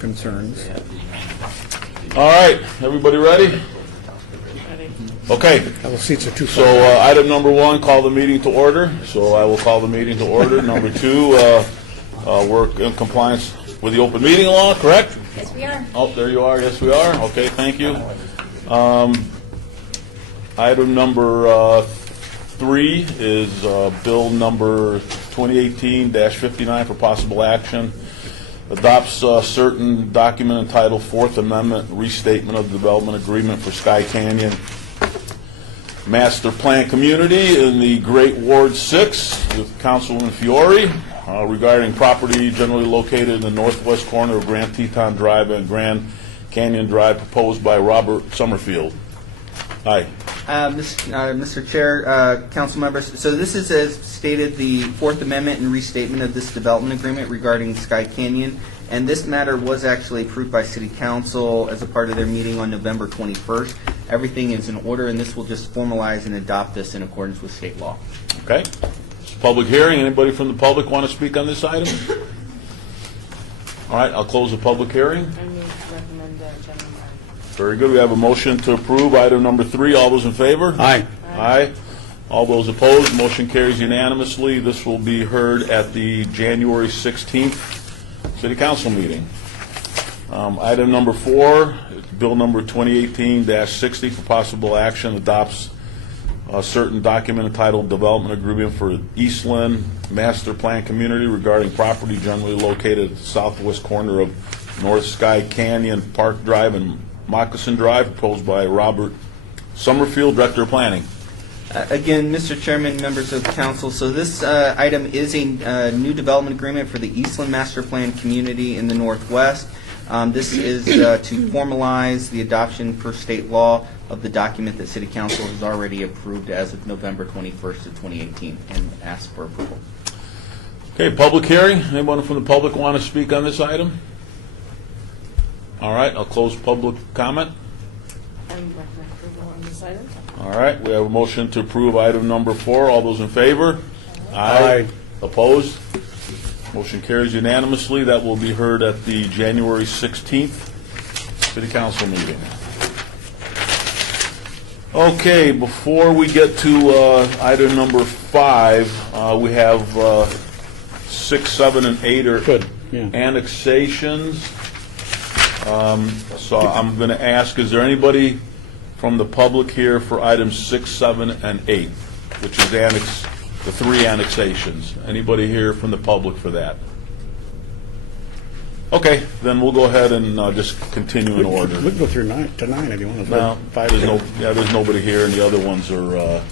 concerns. All right, everybody ready? Okay, Those seats are too so far. item number one, call the meeting to order. So I will call the meeting to order. Number two, we're in compliance with the open meeting law, correct? Yes, we are. Oh, there you are. Yes, we are. Okay, thank you. Item number three is bill number 2018-59 for possible action. Adopts certain document entitled Fourth Amendment Restatement of the Development Agreement for Sky Canyon Master Plan Community in the Great Ward 6 with Councilwoman Fiore regarding property generally located in the northwest corner of Grand Teton Drive and Grand Canyon Drive proposed by Robert Summerfield. Hi. Mr. Chair, council members, so this is, as stated, the Fourth Amendment and restatement of this development agreement regarding Sky Canyon, and this matter was actually approved by City Council as a part of their meeting on November 21st. Everything is in order, and this will just formalize and adopt this in accordance with state law. Okay. It's a public hearing. Anybody from the public want to speak on this item? All right, I'll close the public hearing. I move to recommend General Martin. Very good. We have a motion to approve item number three. All those in favor? Aye. Aye. All those opposed, motion carries unanimously. This will be heard at the January 16th City Council meeting. Item number four, bill number 2018-60 for possible action, adopts a certain document entitled Development Agreement for Eastland Master Plan Community regarding property generally located at the southwest corner of North Sky Canyon Park Drive and Moccasin Drive, proposed by Robert Summerfield, Director of Planning. Again, Mr. Chairman, members of the council, so this item is a new development agreement for the Eastland Master Plan Community in the Northwest. This is to formalize the adoption per state law of the document that City Council has already approved as of November 21st of 2018 and asked for approval. Okay, public hearing. Anyone from the public want to speak on this item? All right, I'll close public comment. I recommend approval on this item. All right, we have a motion to approve item number four. All those in favor? Aye. Opposed? Motion carries unanimously. That will be heard at the January 16th City Council meeting. Okay, before we get to item number five, we have 6, 7, and 8 are Good, yeah. annexations. So I'm going to ask, is there anybody from the public here for items 6, 7, and 8, which is the three annexations? Anybody here from the public for that? Okay, then we'll go ahead and just continue in order. We can go through 9 to 9 if you want to. No, there's nobody here, and the other ones are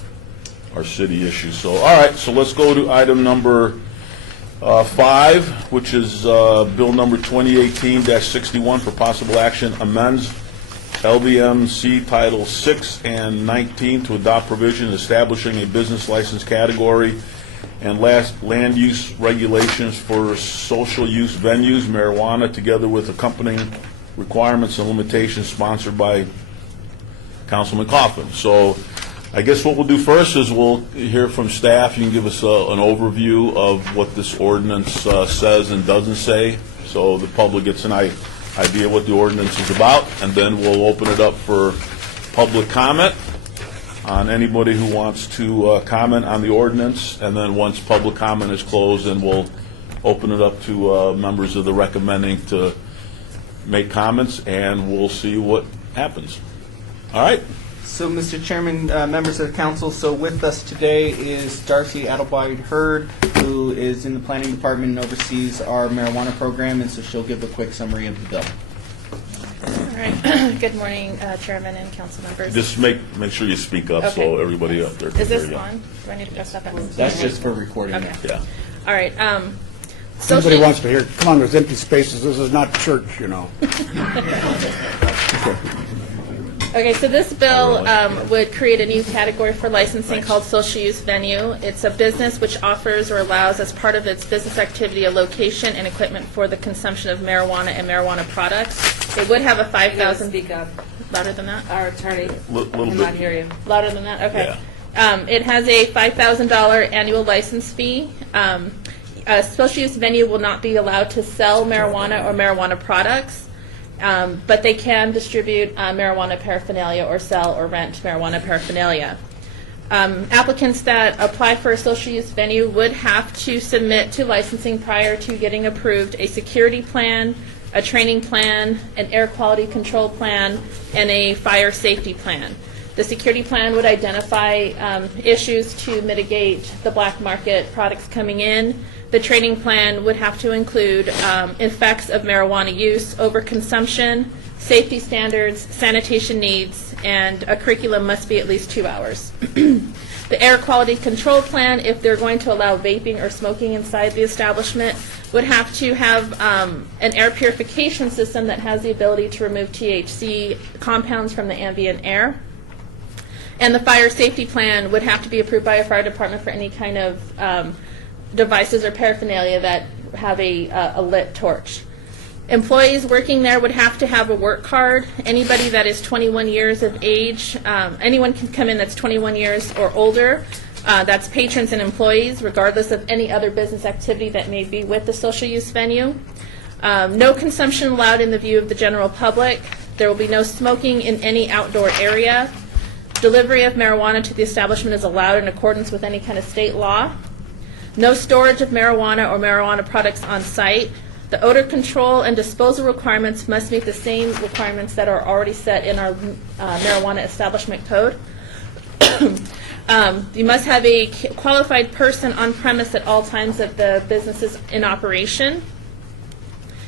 city issues. So, all right, so let's go to item number 5, which is bill number 2018-61 for possible action, amends LVMC Title 6 and 19 to adopt provisions establishing a business license category and land use regulations for social use venues, marijuana, together with accompanying requirements and limitations, sponsored by Councilman Coughlin. So I guess what we'll do first is we'll hear from staff. You can give us an overview of what this ordinance says and doesn't say, so the public gets an idea what the ordinance is about, and then we'll open it up for public comment on anybody who wants to comment on the ordinance, and then once public comment is closed, then we'll open it up to members of the recommending to make comments, and we'll see what happens. All right? So, Mr. Chairman, members of the council, so with us today is Darcy Adelbide-Hurd, who is in the planning department and oversees our marijuana program, and so she'll give a quick summary of the bill. All right. Good morning, Chairman and council members. Just make sure you speak up so Okay. everybody up there can Is this hear you. on? Do I need to press that button? That's just for recording. Okay. Yeah. All right. If anybody wants to hear, come on, there's empty spaces. This is not church, you know. Okay, so this bill would create a new category for licensing called social use venue. It's a business which offers or allows as part of its business activity a location and equipment for the consumption of marijuana and marijuana products. It would have a You gotta 5,000... speak up. Louder than that? Our attorney Little cannot bit. hear you. Louder than that? Okay. Yeah. It has a $5,000 annual license fee. a special use venue will not be allowed to sell marijuana or marijuana products, but they can distribute marijuana paraphernalia or sell or rent marijuana paraphernalia. Applicants that apply for a social use venue would have to submit to licensing prior to getting approved a security plan, a training plan, an air quality control plan, and a fire safety plan. The security plan would identify issues to mitigate the black market products coming in. The training plan would have to include effects of marijuana use, overconsumption, safety standards, sanitation needs, and a curriculum must be at least 2 hours. The air quality control plan, if they're going to allow vaping or smoking inside the establishment, would have to have an air purification system that has the ability to remove THC compounds from the ambient air. And the fire safety plan would have to be approved by a fire department for any kind of devices or paraphernalia that have a lit torch. Employees working there would have to have a work card. Anybody that is 21 years of age, anyone can come in that's 21 years or older. That's patrons and employees, regardless of any other business activity that may be with the social use venue. No consumption allowed in the view of the general public. There will be no smoking in any outdoor area. Delivery of marijuana to the establishment is allowed in accordance with any kind of state law. No storage of marijuana or marijuana products on site. The odor control and disposal requirements must meet the same requirements that are already set in our marijuana establishment code. You must have a qualified person on premise at all times that the business is in operation.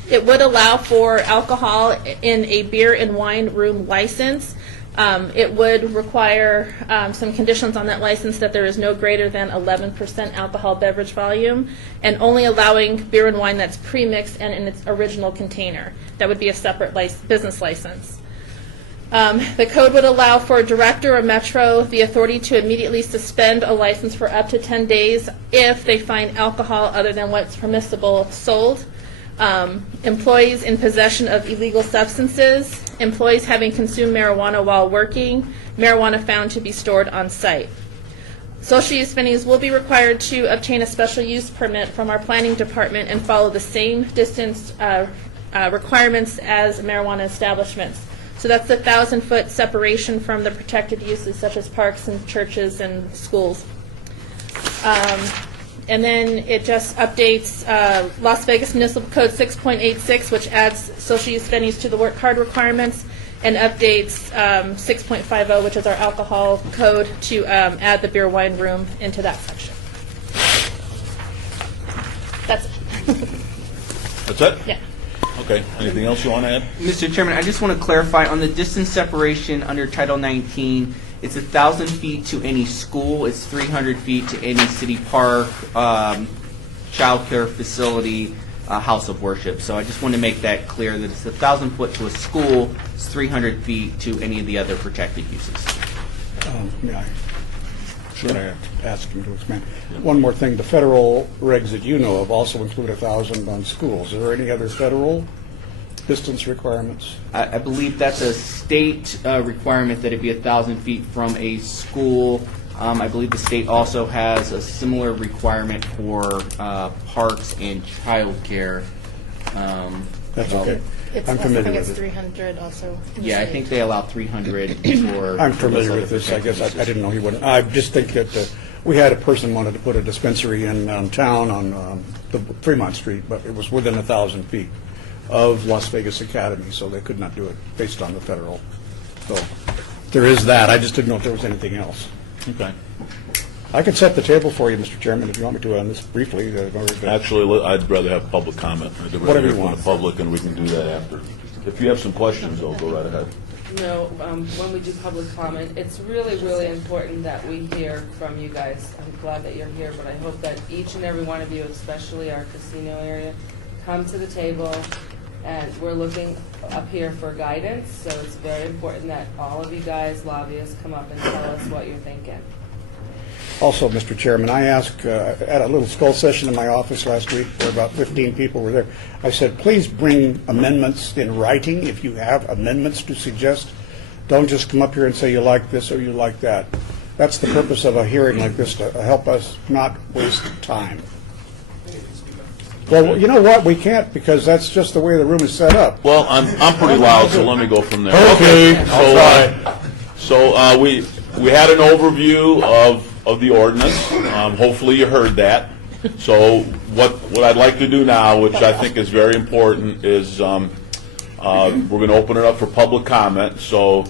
It would allow for alcohol in a beer and wine room license. It would require some conditions on that license that there is no greater than 11% alcohol beverage volume, and only allowing beer and wine that's pre-mixed and in its original container. That would be a separate business license. The code would allow for a director or metro the authority to immediately suspend a license for up to 10 days if they find alcohol other than what's permissible sold. Employees in possession of illegal substances, employees having consumed marijuana while working, marijuana found to be stored on site. Social use venues will be required to obtain a special use permit from our planning department and follow the same distance requirements as marijuana establishments. So that's the 1,000-foot separation from the protected uses such as parks and churches and schools. And then it just updates Las Vegas Municipal Code 6.86, which adds social use venues to the work card requirements, and updates 6.50, which is our alcohol code, to add the beer wine room into that section. That's it. That's it? Yeah. Okay. Anything else you want to add? Mr. Chairman, I just want to clarify on the distance separation under Title 19. It's 1,000 feet to any school. It's 300 feet to any city park, child care facility, house of worship. So I just want to make that clear that it's 1,000 foot to a school. It's 300 feet to any of the other protected uses. Yeah, should I ask him to expand? One more thing, the federal regs that you know of also include 1,000 on schools. Are there any other federal distance requirements? I believe that's a state requirement that it be 1,000 feet from a school. I believe the state also has a similar requirement for parks and child care. That's okay. I I'm familiar think it's with it. 300 also. in the Yeah, I state. think they allow 300 for. I'm familiar with this. I guess I didn't know he wouldn't. I just think that we had a person wanted to put a dispensary in town on the Fremont Street, but it was within 1,000 feet of Las Vegas Academy, so they could not do it based on the federal. So there is that. I just didn't know if there was anything else. Okay. I could set the table for you, Mr. Chairman, if you want me to on this briefly. In order to- Actually, I'd rather have public comment. I'd rather Whatever you hear from want. the public, and we can do that after. If you have some questions, though, go right ahead. No, when we do public comment, it's really, really important that we hear from you guys. I'm glad that you're here, but I hope that each and every one of you, especially our casino area, come to the table, and we're looking up here for guidance, so it's very important that all of you guys, lobbyists, come up and tell us what you're thinking. Also, Mr. Chairman, I asked at a little skull session in my office last week where about 15 people were there. I said, please bring amendments in writing if you have amendments to suggest. Don't just come up here and say you like this or you like that. That's the purpose of a hearing like this, to help us not waste time. Well, you know what, we can't, because that's just the way the room is set up. Well, I'm pretty loud, so let me go from there. Okay, So we had an overview of the ordinance. Hopefully you heard that. So what I'd like to do now, which I think is very important, is we're going to open it up for public comment. So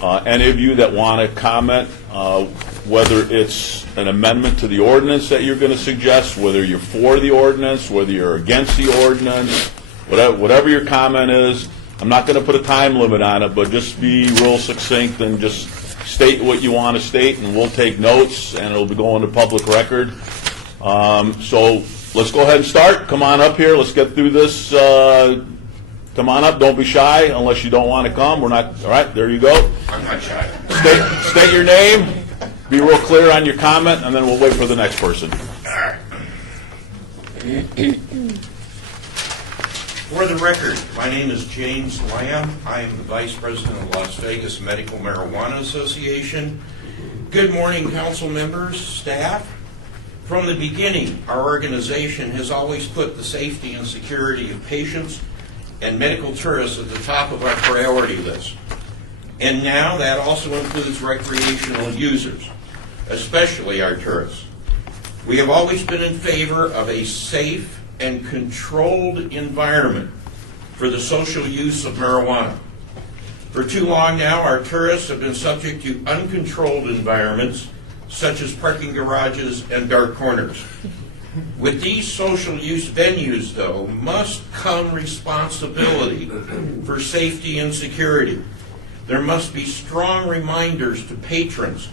any of you that want to comment, whether it's an amendment to the ordinance that you're going to suggest, whether you're for the ordinance, whether you're against the ordinance, whatever your comment is, I'm not going to put a time limit on it, but just be real succinct and just state what you want to state, and we'll take notes, and it'll be going to public record. So let's go ahead and start. Come on up here. Let's get through this. Come on up. Don't be shy unless you don't want to come. We're not. All right, there you go. I'm not shy. State your name. Be real clear on your comment, and then we'll wait for the next person. For the record, my name is James Lamb. I am the Vice President of Las Vegas Medical Marijuana Association. Good morning, council members, staff. From the beginning, our organization has always put the safety and security of patients and medical tourists at the top of our priority list. And now that also includes recreational users, especially our tourists. We have always been in favor of a safe and controlled environment for the social use of marijuana. For too long now, our tourists have been subject to uncontrolled environments such as parking garages and dark corners. With these social use venues, though, must come responsibility for safety and security. There must be strong reminders to patrons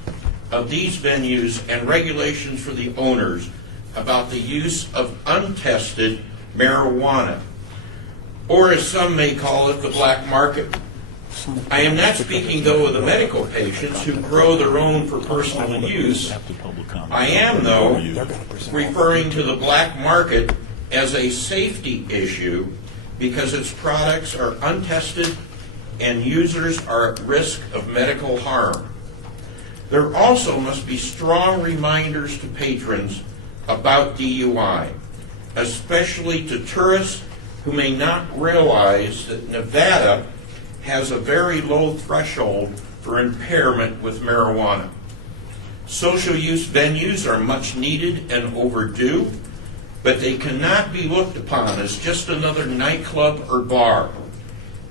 of these venues and regulations for the owners about the use of untested marijuana, or as some may call it, the black market. I am not speaking, though, of the medical patients who grow their own for personal use. I am, though, referring to the black market as a safety issue because its products are untested and users are at risk of medical harm. There also must be strong reminders to patrons about DUI, especially to tourists who may not realize that Nevada has a very low threshold for impairment with marijuana. Social use venues are much needed and overdue, but they cannot be looked upon as just another nightclub or bar.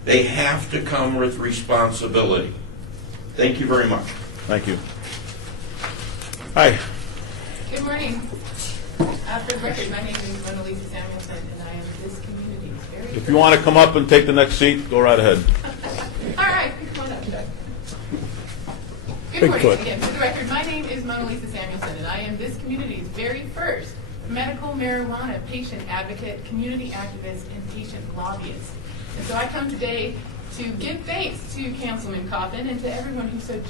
They have to come with responsibility. Thank you very much. Thank you. Hi. Good morning. For the record, my name is Mona Lisa Samuelson, and I am this community's very... If you want to come up and take the next seat, go right ahead. All right, come on up. Good morning. Bigfoot. Again, for the record, my name is Mona Lisa Samuelson, and I am this community's very first medical marijuana patient advocate, community activist, and patient lobbyist. And so I come today to give thanks to Councilman Coffin and to everyone who so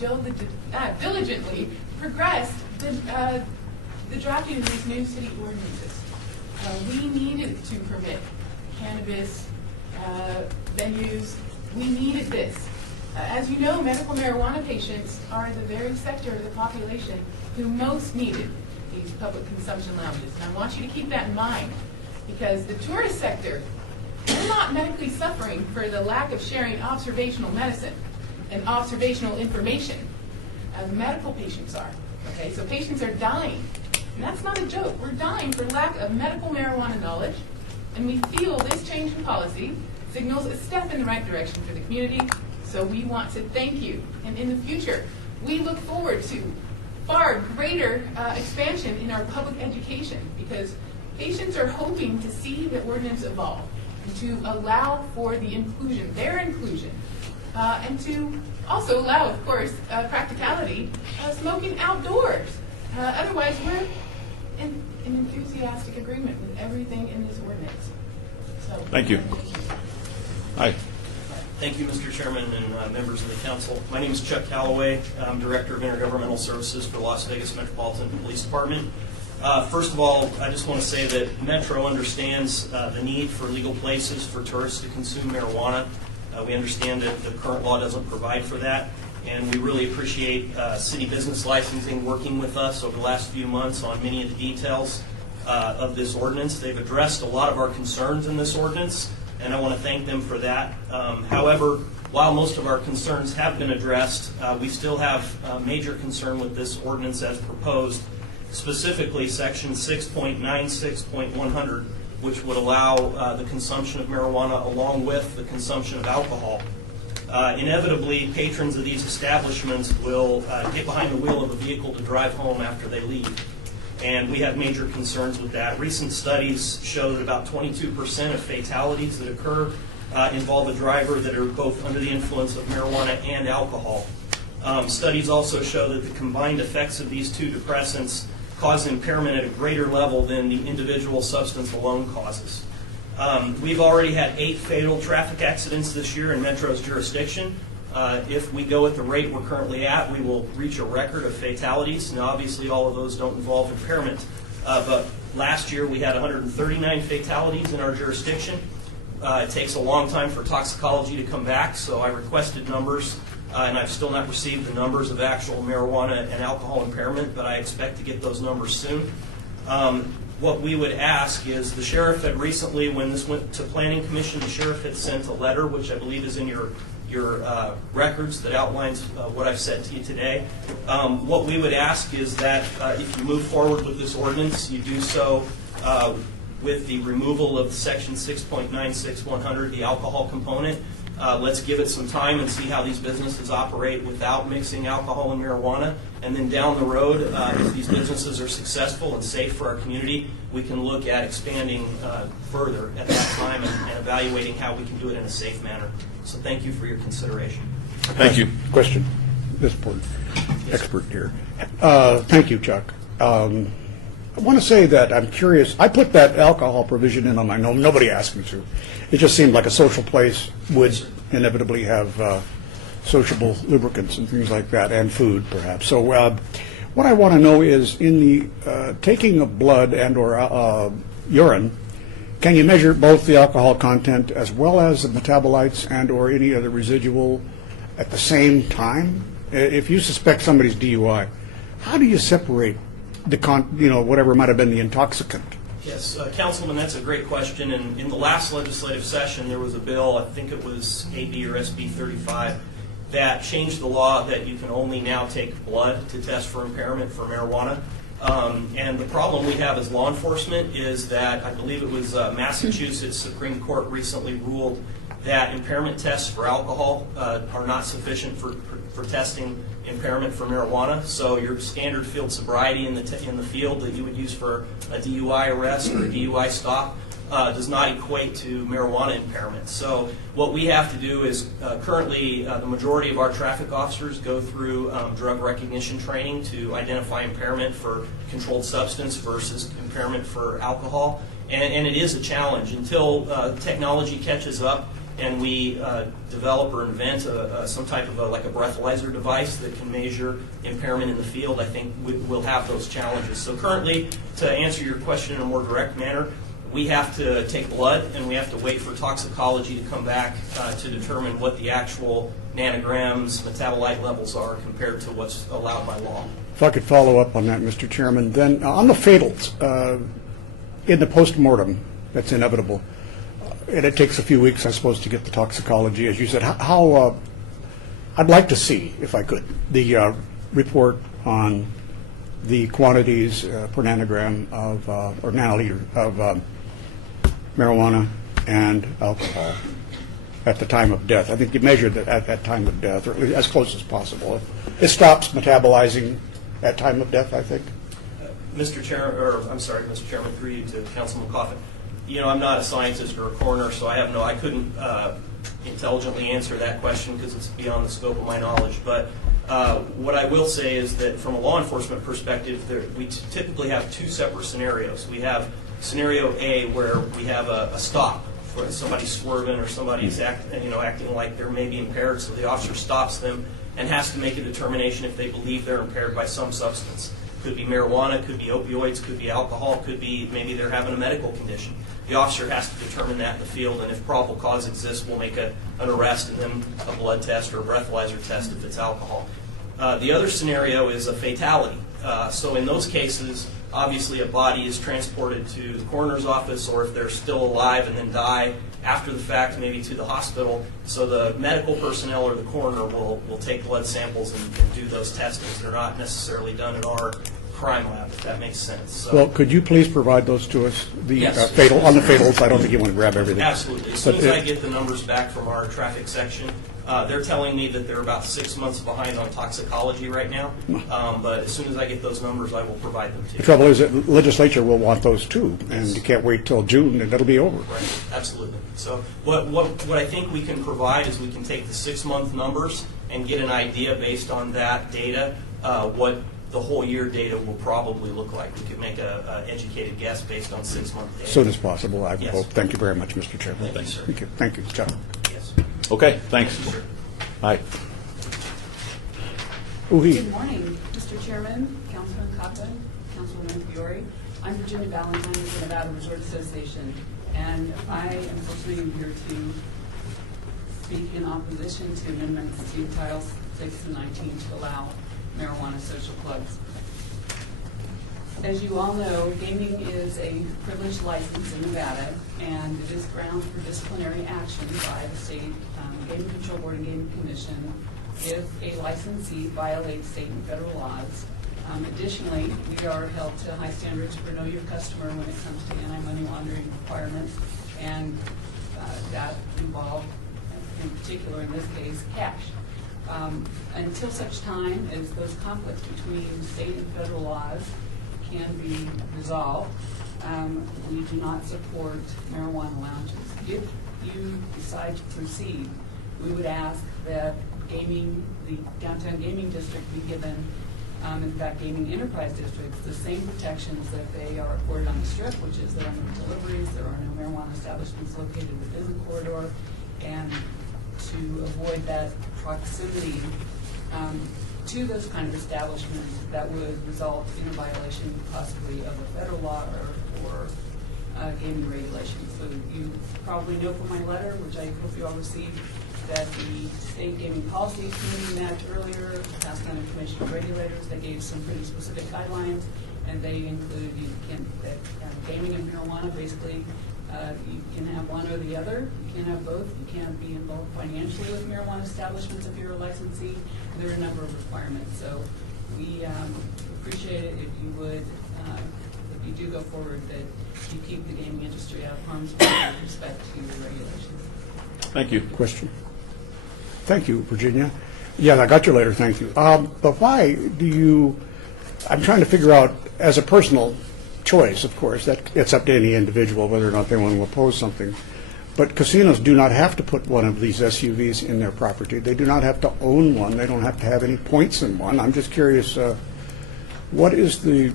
diligently progressed the drafting of these new city ordinances. We needed to permit cannabis venues. We needed this. As you know, medical marijuana patients are the very sector of the population who most needed these public consumption lounges. And I want you to keep that in mind, because the tourist sector, they're not medically suffering for the lack of sharing observational medicine and observational information. Medical patients are. Okay, so patients are dying. And that's not a joke. We're dying for lack of medical marijuana knowledge, and we feel this change in policy signals a step in the right direction for the community, so we want to thank you. And in the future, we look forward to far greater expansion in our public education, because patients are hoping to see the ordinance evolve and to allow for the inclusion, their inclusion, and to also allow, of course, practicality, smoking outdoors. Otherwise, we're in enthusiastic agreement with everything in this ordinance. So, Thank you. Hi. Thank you, Mr. Chairman and members of the council. My name is Chuck Calloway. I'm Director of Intergovernmental Services for Las Vegas Metropolitan Police Department. First of all, I just want to say that Metro understands the need for legal places for tourists to consume marijuana. We understand that the current law doesn't provide for that, and we really appreciate City Business Licensing working with us over the last few months on many of the details. of this ordinance. They've addressed a lot of our concerns in this ordinance, and I want to thank them for that. However, while most of our concerns have been addressed, we still have major concern with this ordinance as proposed, specifically Section 6.96.100, which would allow the consumption of marijuana along with the consumption of alcohol. Inevitably, patrons of these establishments will get behind the wheel of a vehicle to drive home after they leave, and we have major concerns with that. Recent studies show that about 22% of fatalities that occur involve a driver that are both under the influence of marijuana and alcohol. Studies also show that the combined effects of these two depressants cause impairment at a greater level than the individual substance alone causes. We've already had 8 fatal traffic accidents this year in Metro's jurisdiction. If we go at the rate we're currently at, we will reach a record of fatalities. Now, obviously, all of those don't involve impairment, but last year we had 139 fatalities in our jurisdiction. It takes a long time for toxicology to come back, so I requested numbers, and I've still not received the numbers of actual marijuana and alcohol impairment, but I expect to get those numbers soon. What we would ask is, the sheriff had recently, when this went to Planning Commission, the sheriff had sent a letter, which I believe is in your records, that outlines what I've said to you today. What we would ask is that if you move forward with this ordinance, you do so with the removal of Section 6.96.100, the alcohol component. Let's give it some time and see how these businesses operate without mixing alcohol and marijuana. And then down the road, if these businesses are successful and safe for our community, we can look at expanding further at that time and evaluating how we can do it in a safe manner. So thank you for your consideration. Thank you. Question, this board expert here. Thank you, Chuck. I want to say that I'm curious. I put that alcohol provision in on my note. Nobody asked me to. It just seemed like a social place would inevitably have sociable lubricants and things like that, and food, perhaps. So what I want to know is, in the taking of blood and or urine, can you measure both the alcohol content as well as the metabolites and or any other residual at the same time? If you suspect somebody's DUI, how do you separate the whatever might have been the intoxicant? Yes, Councilman, that's a great question. And in the last legislative session, there was a bill, I think it was AB or SB 35, that changed the law that you can only now take blood to test for impairment for marijuana. And the problem we have as law enforcement is that I believe it was Massachusetts Supreme Court recently ruled that impairment tests for alcohol are not sufficient for testing impairment for marijuana. So your standard field sobriety in the field that you would use for a DUI arrest or a DUI stop does not equate to marijuana impairment. So what we have to do is currently the majority of our traffic officers go through drug recognition training to identify impairment for controlled substance versus impairment for alcohol. And it is a challenge until technology catches up and we develop or invent some type of like a breathalyzer device that can measure impairment in the field. I think we'll have those challenges. So currently, to answer your question in a more direct manner, we have to take blood and we have to wait for toxicology to come back to determine what the actual nanograms, metabolite levels are compared to what's allowed by law. If I could follow up on that, Mr. Chairman, then on the fatals, in the postmortem, that's inevitable, and it takes a few weeks, I suppose, to get the toxicology, as you said. How I'd like to see, if I could, the report on the quantities per nanogram of, or nanoliter of marijuana and alcohol at the time of death. I think you measured that at that time of death, or at least as close as possible. It stops metabolizing at time of death, I think. Mr. Chairman, through you to Councilman Coffin. You know, I'm not a scientist or a coroner, so I couldn't intelligently answer that question because it's beyond the scope of my knowledge. But what I will say is that from a law enforcement perspective, we typically have two separate scenarios. We have scenario A, where we have a stop for somebody swerving or somebody's acting like they're maybe impaired, so the officer stops them and has to make a determination if they believe they're impaired by some substance. Could be marijuana, could be opioids, could be alcohol, could be maybe they're having a medical condition. The officer has to determine that in the field, and if probable cause exists, we'll make an arrest and then a blood test or a breathalyzer test if it's alcohol. The other scenario is a fatality. So in those cases, obviously a body is transported to the coroner's office, or if they're still alive and then die after the fact, maybe to the hospital. So the medical personnel or the coroner will take blood samples and do those testings. They're not necessarily done at our crime lab, if that makes sense. So, Well, could you please provide those to us? The Yes. fatal, on the fatals, I don't think you want to grab everything. absolutely. As soon But as I it- get the numbers back from our traffic section, they're telling me that they're about 6 months behind on toxicology right now. But as soon as I get those numbers, I will provide them to The you. trouble is that legislature will want those too, and you can't wait till June and it'll be over. Right, absolutely. So what I think we can provide is we can take the 6-month numbers and get an idea based on that data, what the whole year data will probably look like. We could make a educated guess based on 6-month data. As soon as possible, I would Yes. hope. Thank you very much, Mr. Chairman. Thank you, sir. Thank you. Thank you, Chuck. Yes. Okay, thanks. Thank you, sir. All right. Good morning, Mr. Chairman, Councilman Coppin, Councilwoman Fiore. I'm Virginia Valentine with the Nevada Resort Association, and I unfortunately am here to speak in opposition to amendments to Titles 6 and 19 to allow marijuana social clubs. As you all know, gaming is a privileged license in Nevada, and it is grounds for disciplinary action by the state Gaming Control Board and Gaming Commission if a licensee violates state and federal laws. Additionally, we are held to high standards for know your customer when it comes to anti-money laundering requirements, and that involve, in particular in this case, cash. Until such time as those conflicts between state and federal laws can be resolved, we do not support marijuana lounges. If you decide to proceed, we would ask that the downtown gaming district be given, in fact, gaming enterprise districts, the same protections that they are afforded on the strip, which is there are no deliveries, there are no marijuana establishments located within the corridor, and to avoid that proximity to those kind of establishments that would result in a violation possibly of a federal law or gaming regulations. So you probably know from my letter, which I hope you all received, that the state gaming policy committee met earlier, passed on a commission of regulators. They gave some pretty specific guidelines, and they included gaming and marijuana. Basically, you can have one or the other. You can't have both. You can't be involved financially with marijuana establishments if you're a licensee. There are a number of requirements. So we appreciate it if you would, if you do go forward, that you keep the gaming industry out of harm's way with respect to the regulations. Thank you. Question? Thank you, Virginia. Yeah, I got your letter, thank you. But why do you, I'm trying to figure out, as a personal choice, of course, that it's up to any individual whether or not they want to oppose something. But casinos do not have to put one of these SUVs in their property. They do not have to own one. They don't have to have any points in one. I'm just curious, what is the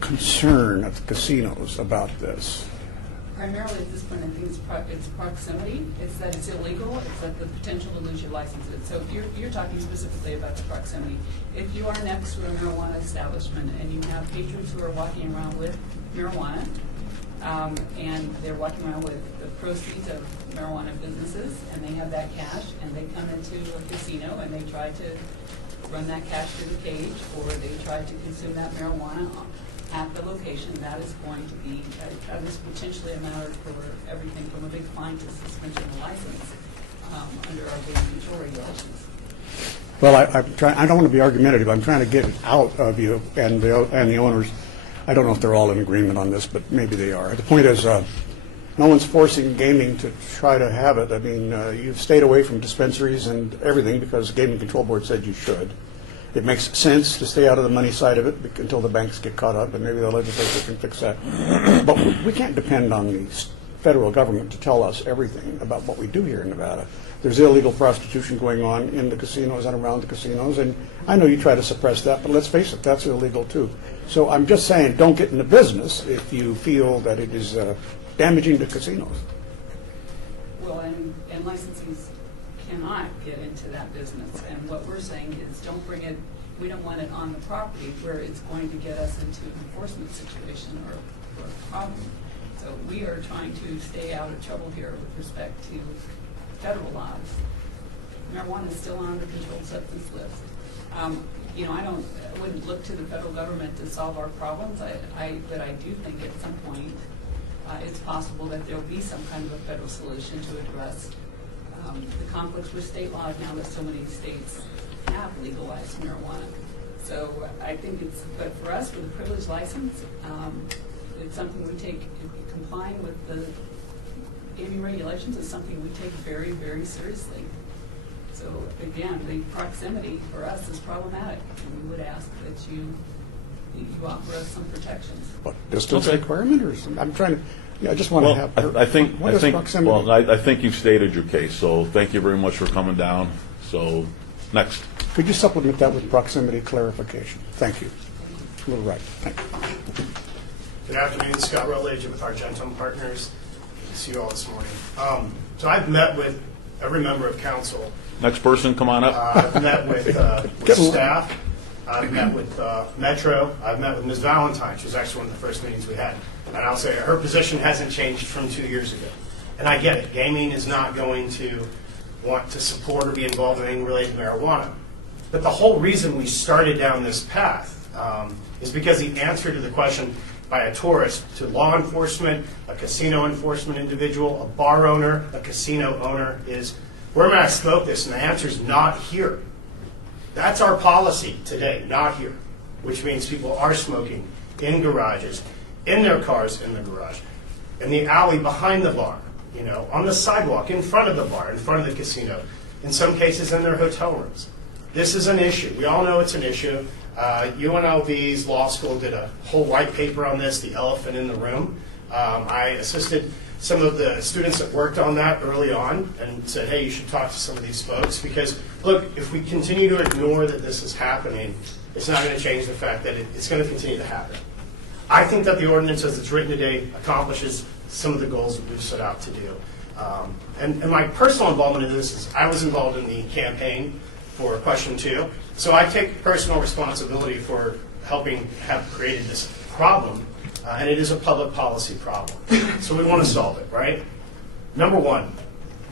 concern of the casinos about this? Primarily at this point, I think it's proximity. It's that it's illegal. It's that the potential to lose your licenses. So if you're talking specifically about the proximity. If you are next to a marijuana establishment and you have patrons who are walking around with marijuana, and they're walking around with the proceeds of marijuana businesses, and they have that cash, and they come into a casino and they try to run that cash through the cage, or they try to consume that marijuana at the location, that is going to be, that is potentially a matter for everything from a big fine to suspension of license under our gaming control regulations. Well, I don't want to be argumentative. I'm trying to get it out of you and the owners. I don't know if they're all in agreement on this, but maybe they are. The point is, no one's forcing gaming to try to have it. I mean, you've stayed away from dispensaries and everything because the Gaming Control Board said you should. It makes sense to stay out of the money side of it until the banks get caught up, and maybe the legislature can fix that. But we can't depend on the federal government to tell us everything about what we do here in Nevada. There's illegal prostitution going on in the casinos and around the casinos, and I know you try to suppress that, but let's face it, that's illegal too. So I'm just saying, don't get in the business if you feel that it is damaging to casinos. Well, and licensees cannot get into that business. And what we're saying is don't bring it, we don't want it on the property where it's going to get us into an enforcement situation or a problem. So we are trying to stay out of trouble here with respect to federal laws. Marijuana is still on the controlled substance list. You know, I wouldn't look to the federal government to solve our problems. But I do think at some point it's possible that there'll be some kind of a federal solution to address the conflicts with state law now that so many states have legalized marijuana. So I think but for us, with a privileged license, it's something we take, complying with the gaming regulations is something we take very, very seriously. So again, the proximity for us is problematic, and we would ask that you offer us some protections. What, distance Okay. requirement or something? I'm trying to, I just want to Well, have. I think, What is proximity? well, I think you've stated your case, so thank you very much for coming down. So, next. Could you supplement that with proximity clarification? Thank you. A little right. Thank you. Good afternoon, Scott Rutledge with Argentum Partners. Good to see you all this morning. So I've met with every member of council. Next person, come on up. I've met with staff. I've met with Metro. I've met with Ms. Valentine. She was actually one of the first meetings we had. And I'll say her position hasn't changed from 2 years ago. And I get it. Gaming is not going to want to support or be involved in anything related to marijuana. But the whole reason we started down this path is because the answer to the question by a tourist to law enforcement, a casino enforcement individual, a bar owner, a casino owner is, where may I smoke this? And the answer is not here. That's our policy today, not here, which means people are smoking in garages, in their cars in the garage, in the alley behind the bar, you know, on the sidewalk, in front of the bar, in front of the casino, in some cases in their hotel rooms. This is an issue. We all know it's an issue. UNLV's law school did a whole white paper on this, the elephant in the room. I assisted some of the students that worked on that early on and said, hey, you should talk to some of these folks because, look, if we continue to ignore that this is happening, it's not going to change the fact that it's going to continue to happen. I think that the ordinance as it's written today accomplishes some of the goals that we've set out to do. And my personal involvement in this is I was involved in the campaign for Question 2, so I take personal responsibility for helping have created this problem, and it is a public policy problem. So we want to solve it, right? Number one,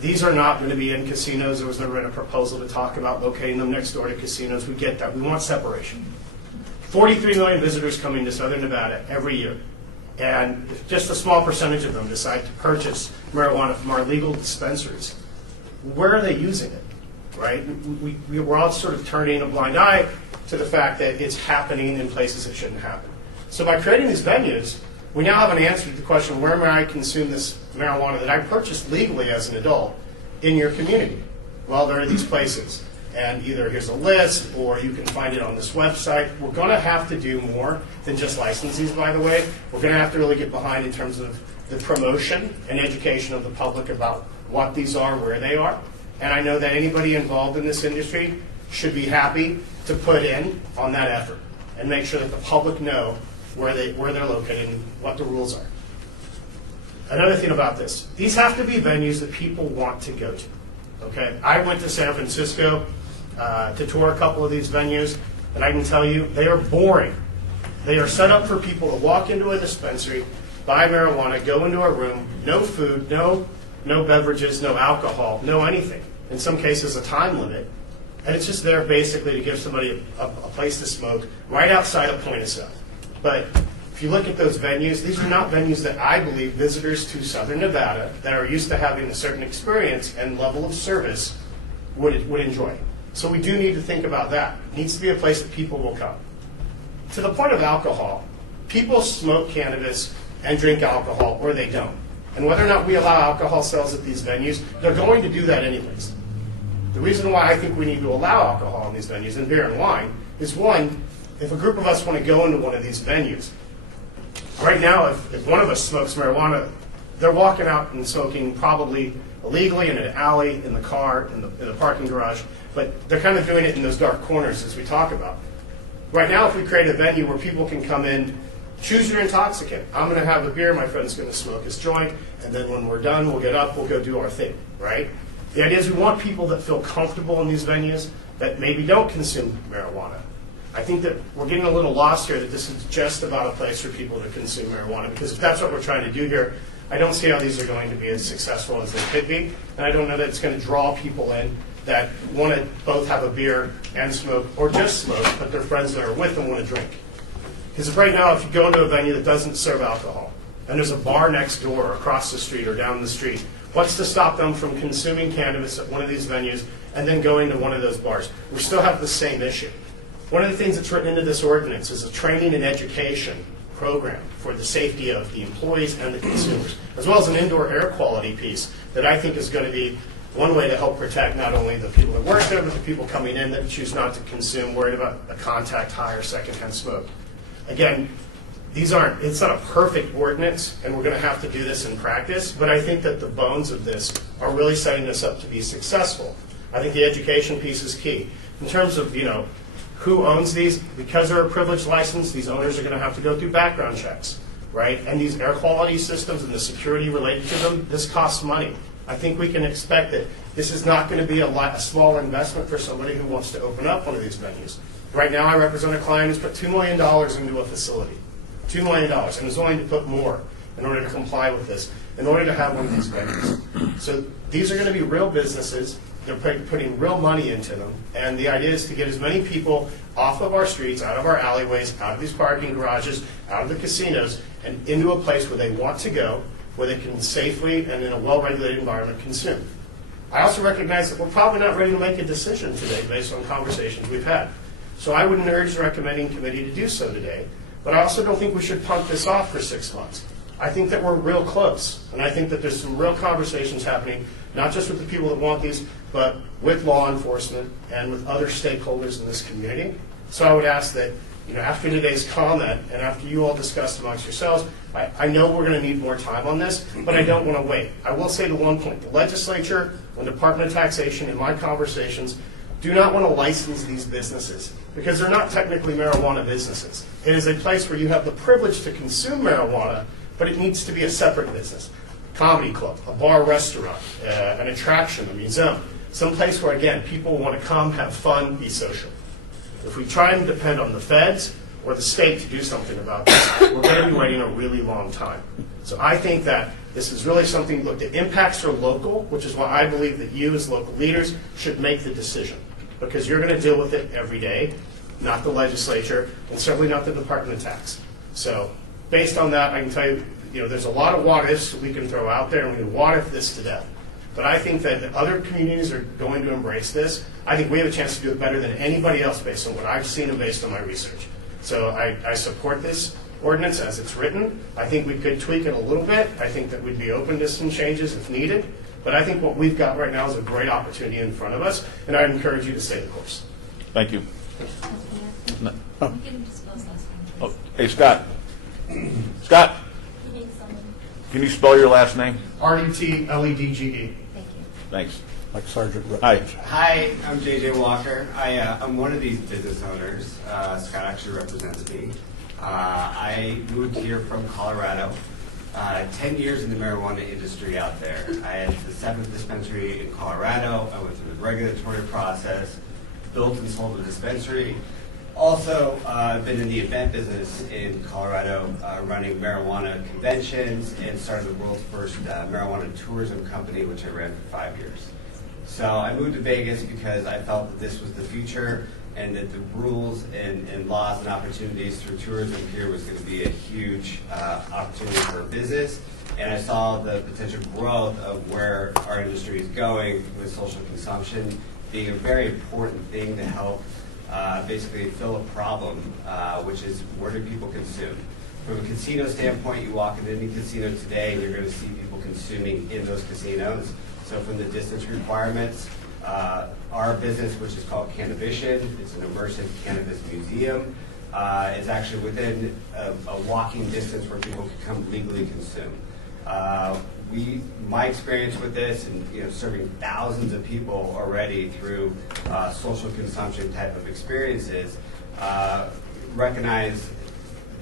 these are not going to be in casinos. There was never been a proposal to talk about locating them next door to casinos. We get that. We want separation. 43 million visitors coming to Southern Nevada every year. And if just a small percentage of them decide to purchase marijuana from our legal dispensaries, where are they using it, right? We're all sort of turning a blind eye to the fact that it's happening in places it shouldn't happen. So by creating these venues, we now have an answer to the question, where may I consume this marijuana that I purchased legally as an adult in your community? Well, there are these places. And either here's a list or you can find it on this website. We're going to have to do more than just license these, by the way. We're going to have to really get behind in terms of the promotion and education of the public about what these are, where they are. And I know that anybody involved in this industry should be happy to put in on that effort and make sure that the public know where they're located and what the rules are. Another thing about this, these have to be venues that people want to go to. Okay, I went to San Francisco to tour a couple of these venues, and I can tell you they are boring. They are set up for people to walk into a dispensary, buy marijuana, go into a room, no food, no beverages, no alcohol, no anything. In some cases, a time limit, and it's just there basically to give somebody a place to smoke right outside a point of sale. But if you look at those venues, these are not venues that I believe visitors to Southern Nevada that are used to having a certain experience and level of service would enjoy. So we do need to think about that. It needs to be a place that people will come. To the point of alcohol, people smoke cannabis and drink alcohol, or they don't. And whether or not we allow alcohol sales at these venues, they're going to do that anyways. The reason why I think we need to allow alcohol in these venues, and beer and wine, is one, if a group of us want to go into one of these venues, right now, if one of us smokes marijuana, they're walking out and smoking probably illegally in an alley, in the car, in the parking garage, but they're kind of doing it in those dark corners as we talk about. Right now, if we create a venue where people can come in, choose your intoxicant. I'm going to have a beer, my friend's going to smoke his joint, and then when we're done, we'll get up, we'll go do our thing, right? The idea is we want people that feel comfortable in these venues that maybe don't consume marijuana. I think that we're getting a little lost here that this is just about a place for people to consume marijuana, because if that's what we're trying to do here, I don't see how these are going to be as successful as they could be, and I don't know that it's going to draw people in that want to both have a beer and smoke, or just smoke, but their friends that are with them want to drink. Because right now, if you go into a venue that doesn't serve alcohol, and there's a bar next door, or across the street, or down the street, what's to stop them from consuming cannabis at one of these venues and then going to one of those bars? We still have the same issue. One of the things that's written into this ordinance is a training and education program for the safety of the employees and the consumers, as well as an indoor air quality piece that I think is going to be one way to help protect not only the people that work there, but the people coming in that choose not to consume, worried about a contact high or secondhand smoke. Again, it's not a perfect ordinance, and we're going to have to do this in practice, but I think that the bones of this are really setting us up to be successful. I think the education piece is key. In terms of, who owns these, because they're a privileged license, these owners are going to have to go through background checks, right? And these air quality systems and the security related to them, this costs money. I think we can expect that this is not going to be a small investment for somebody who wants to open up one of these venues. Right now, I represent a client who's put $2 million into a facility. $2 million, and is willing to put more in order to comply with this, in order to have one of these venues. So these are going to be real businesses. They're putting real money into them, and the idea is to get as many people off of our streets, out of our alleyways, out of these parking garages, out of the casinos, and into a place where they want to go, where they can safely and in a well-regulated environment consume. I also recognize that we're probably not ready to make a decision today based on conversations we've had. So I wouldn't urge the recommending committee to do so today, but I also don't think we should punt this off for 6 months. I think that we're real close, and I think that there's some real conversations happening, not just with the people that want these, but with law enforcement and with other stakeholders in this community. So I would ask that, after today's comment and after you all discuss amongst yourselves, I know we're going to need more time on this, but I don't want to wait. I will say to one point, the legislature and Department of Taxation in my conversations do not want to license these businesses because they're not technically marijuana businesses. It is a place where you have the privilege to consume marijuana, but it needs to be a separate business. Comedy club, a bar restaurant, an attraction, a museum, some place where, again, people want to come, have fun, be social. If we try and depend on the feds or the state to do something about this, we're going to be waiting a really long time. So I think that this is really something, look, the impacts are local, which is why I believe that you as local leaders should make the decision, because you're going to deal with it every day, not the legislature, and certainly not the Department of Tax. So based on that, I can tell you, there's a lot of what ifs we can throw out there, and we can what if this to death. But I think that other communities are going to embrace this. I think we have a chance to do it better than anybody else based on what I've seen and based on my research. So I support this ordinance as it's written. I think we could tweak it a little bit. I think that we'd be open to some changes if needed. But I think what we've got right now is a great opportunity in front of us, and I'd encourage you to stay the course. Thank you. You can disclose last name, please. Oh, hey, Scott. Scott, You need someone. can you spell your last name? RUTLEDGE. Thank you. Thanks. Like Sergeant Hi. Hi, I'm JJ Walker. I'm one of these business owners. Scott actually represents me. I moved here from Colorado. 10 years in the marijuana industry out there. I had the 7th dispensary in Colorado. I went through the regulatory process, built and sold a dispensary. Also, I've been in the event business in Colorado, running marijuana conventions, and started the world's first marijuana tourism company, which I ran for 5 years. So I moved to Vegas because I felt that this was the future, and that the rules and laws and opportunities through tourism here was going to be a huge opportunity for a business. And I saw the potential growth of where our industry is going with social consumption being a very important thing to help basically fill a problem, which is where do people consume? From a casino standpoint, you walk into any casino today and you're going to see people consuming in those casinos. So from the distance requirements, our business, which is called Cannabition, it's an immersive cannabis museum. It's actually within a walking distance where people can come legally consume. My experience with this, and serving thousands of people already through social consumption type of experiences, recognize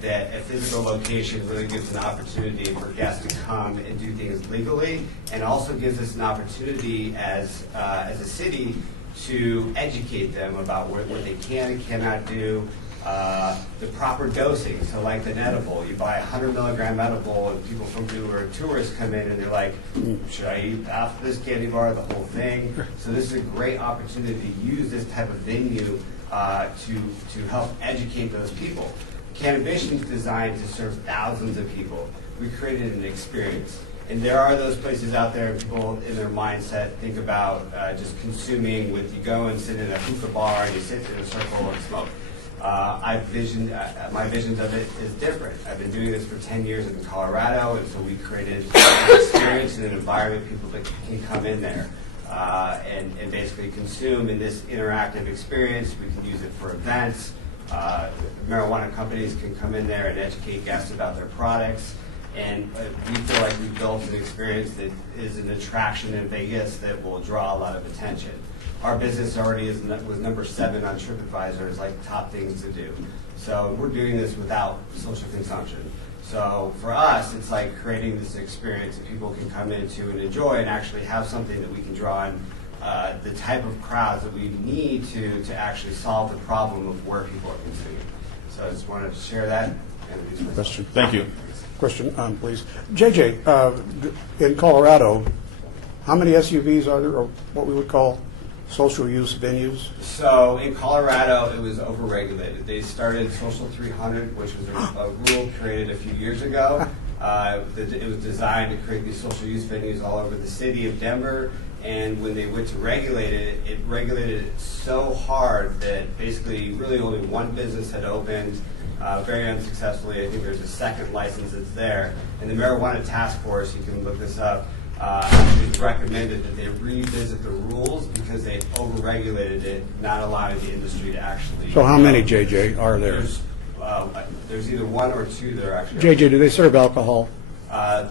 that a physical location really gives an opportunity for guests to come and do things legally, and also gives us an opportunity as a city to educate them about what they can and cannot do, the proper dosing. So like the edible, you buy a 100 milligram edible, and people from who are tourists come in and they're like, should I eat half this candy bar, the whole thing? So this is a great opportunity to use this type of venue to help educate those people. Cannabis is designed to serve thousands of people. We created an experience. And there are those places out there, people in their mindset think about just consuming with, you go and sit in a hookah bar and you sit in a circle and smoke. My visions of it is different. I've been doing this for 10 years in Colorado, and so we created an experience and an environment people that can come in there and basically consume in this interactive experience. We can use it for events. Marijuana companies can come in there and educate guests about their products. And we feel like we've built an experience that is an attraction in Vegas that will draw a lot of attention. Our business already was number 7 on TripAdvisor as like top things to do. So we're doing this without social consumption. So for us, it's like creating this experience that people can come into and enjoy and actually have something that we can draw in the type of crowds that we need to actually solve the problem of where people are consuming. So I just wanted to share that. And Question. Thank you. Question, please. JJ, in Colorado, how many SUVs are there, or what we would call social use venues? So in Colorado, it was overregulated. They started Social 300, which was a rule created a few years ago. It was designed to create these social use venues all over the city of Denver. And when they went to regulate it, it regulated it so hard that basically really only one business had opened. Very unsuccessfully. I think there's a second license that's there. And the Marijuana Task Force, you can look this up, actually recommended that they revisit the rules because they overregulated it, not allowing the industry to actually... So how many, JJ, are there? There's either 1 or 2 that are actually... JJ, do they serve alcohol?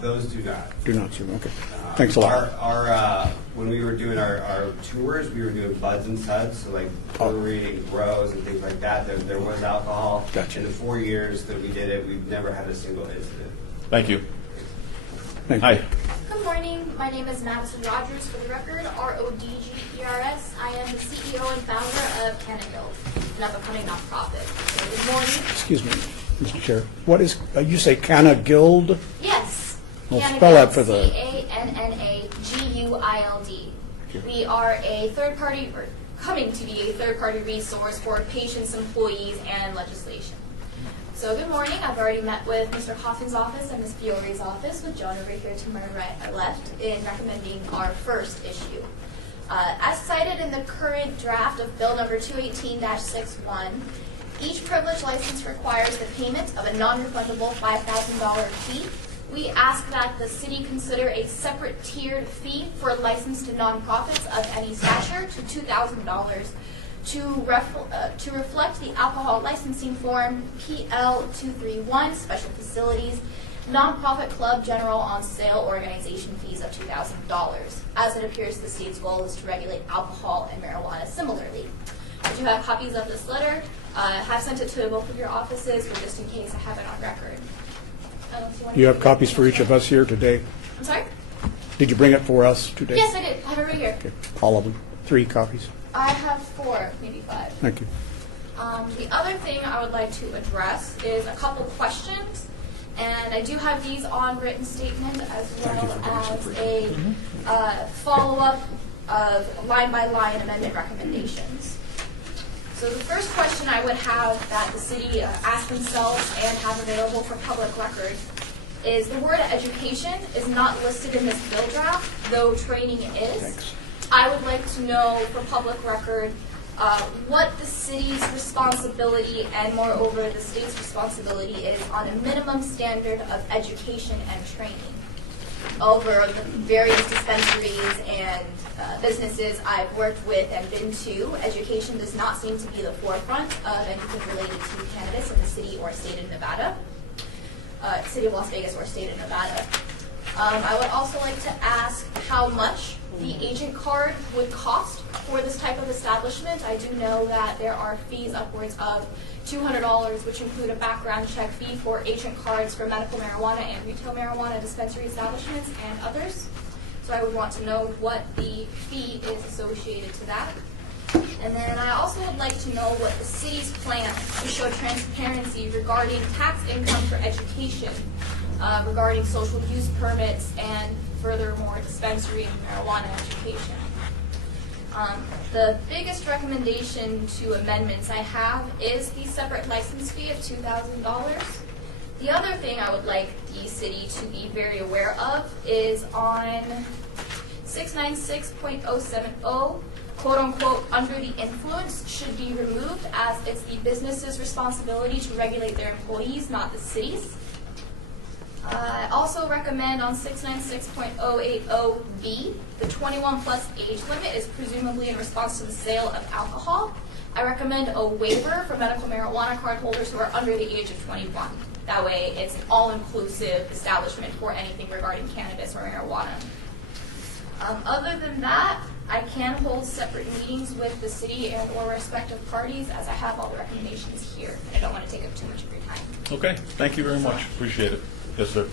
Those do not. Do not serve, okay. Thanks a lot. When we were doing our tours, we were doing buds and suds, so like brewery and grows and things like that. There was alcohol. Gotcha. In the 4 years that we did it, we've never had a single incident. Thank you. Thank Hi. you. Good morning. My name is Madison Rogers, for the record, RODGERS. I am the CEO and founder of Canna Guild, an up-and-coming nonprofit. So good morning. Excuse me, Mr. Chair. What is, you say Canna Guild? Yes. Well, Canna spell Guild, that for the- CANNAGUILD. We are a third-party, or coming to be a third-party resource for patients, employees, and legislation. So good morning. I've already met with Mr. Hoffin's office and Ms. Fiore's office, with Joan over here to my left, in recommending our first issue. As cited in the current draft of Bill number 218-61, each privilege license requires the payment of a non-refundable $5,000 fee. We ask that the city consider a separate tiered fee for licensed nonprofits of any stature to $2,000 to reflect the alcohol licensing form PL231 Special Facilities Nonprofit Club General on Sale Organization fees of $2,000, as it appears the state's goal is to regulate alcohol and marijuana similarly. I do have copies of this letter. I have sent it to both of your offices, but just in case I have it on record. You have copies for each of us here today? I'm sorry? Did you bring it for us today? Yes, I did. I have it right here. Okay. All of them? 3 copies? I have 4, maybe 5. Thank you. The other thing I would like to address is a couple questions, and I do have these on written statement as well as a follow-up of line-by-line amendment recommendations. So the first question I would have that the city ask themselves and have available for public record is the word education is not listed in this bill draft, though training is. Thanks. I would like to know for public record what the city's responsibility and moreover the state's responsibility is on a minimum standard of education and training over the various dispensaries and businesses I've worked with and been to. Education does not seem to be the forefront of anything related to cannabis in the city or state of Nevada, city of Las Vegas or state of Nevada. I would also like to ask how much the agent card would cost for this type of establishment. I do know that there are fees upwards of $200, which include a background check fee for agent cards for medical marijuana and retail marijuana dispensary establishments and others. So I would want to know what the fee is associated to that. And then I also would like to know what the city's plan to show transparency regarding tax income for education, regarding social use permits, and furthermore dispensary and marijuana education. The biggest recommendation to amendments I have is the separate license fee of $2,000. The other thing I would like the city to be very aware of is on 696.070, quote-unquote, under the influence should be removed, as it's the business's responsibility to regulate their employees, not the city's. I also recommend on 696.080B, the 21-plus age limit is presumably in response to the sale of alcohol. I recommend a waiver for medical marijuana card holders who are under the age of 21. That way, it's an all-inclusive establishment for anything regarding cannabis or marijuana. Other than that, I can hold separate meetings with the city and or respective parties, as I have all the recommendations here. I don't want to take up too much of your time. Okay, thank you very much. Appreciate it. Yes, sir.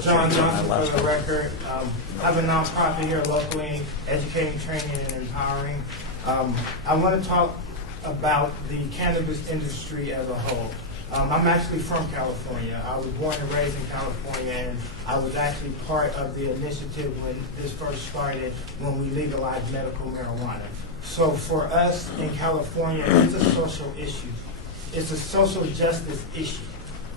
John Johnson, for the record. I have a nonprofit here locally, educating, training, and empowering. I want to talk about the cannabis industry as a whole. I'm actually from California. I was born and raised in California, and I was actually part of the initiative when this first started, when we legalized medical marijuana. So for us in California, it's a social issue. It's a social justice issue.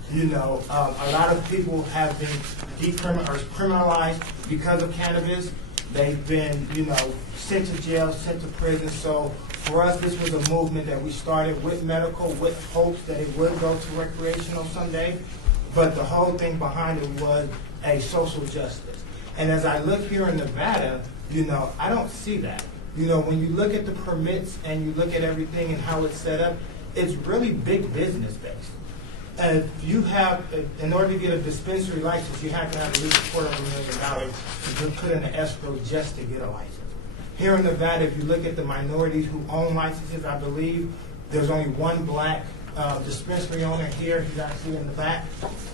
You know, a lot of people have been criminalized because of cannabis. They've been, you know, sent to jail, sent to prison. So for us, this was a movement that we started with medical, with hopes that it would go to recreational someday. But the whole thing behind it was a social justice. And as I look here in Nevada, you know, I don't see that. You know, when you look at the permits and you look at everything and how it's set up, it's really big business based. You have, in order to get a dispensary license, you have to have at least $250,000 to put in an escrow just to get a license. Here in Nevada, if you look at the minorities who own licenses, I believe there's only one black dispensary owner here. He's actually in the back.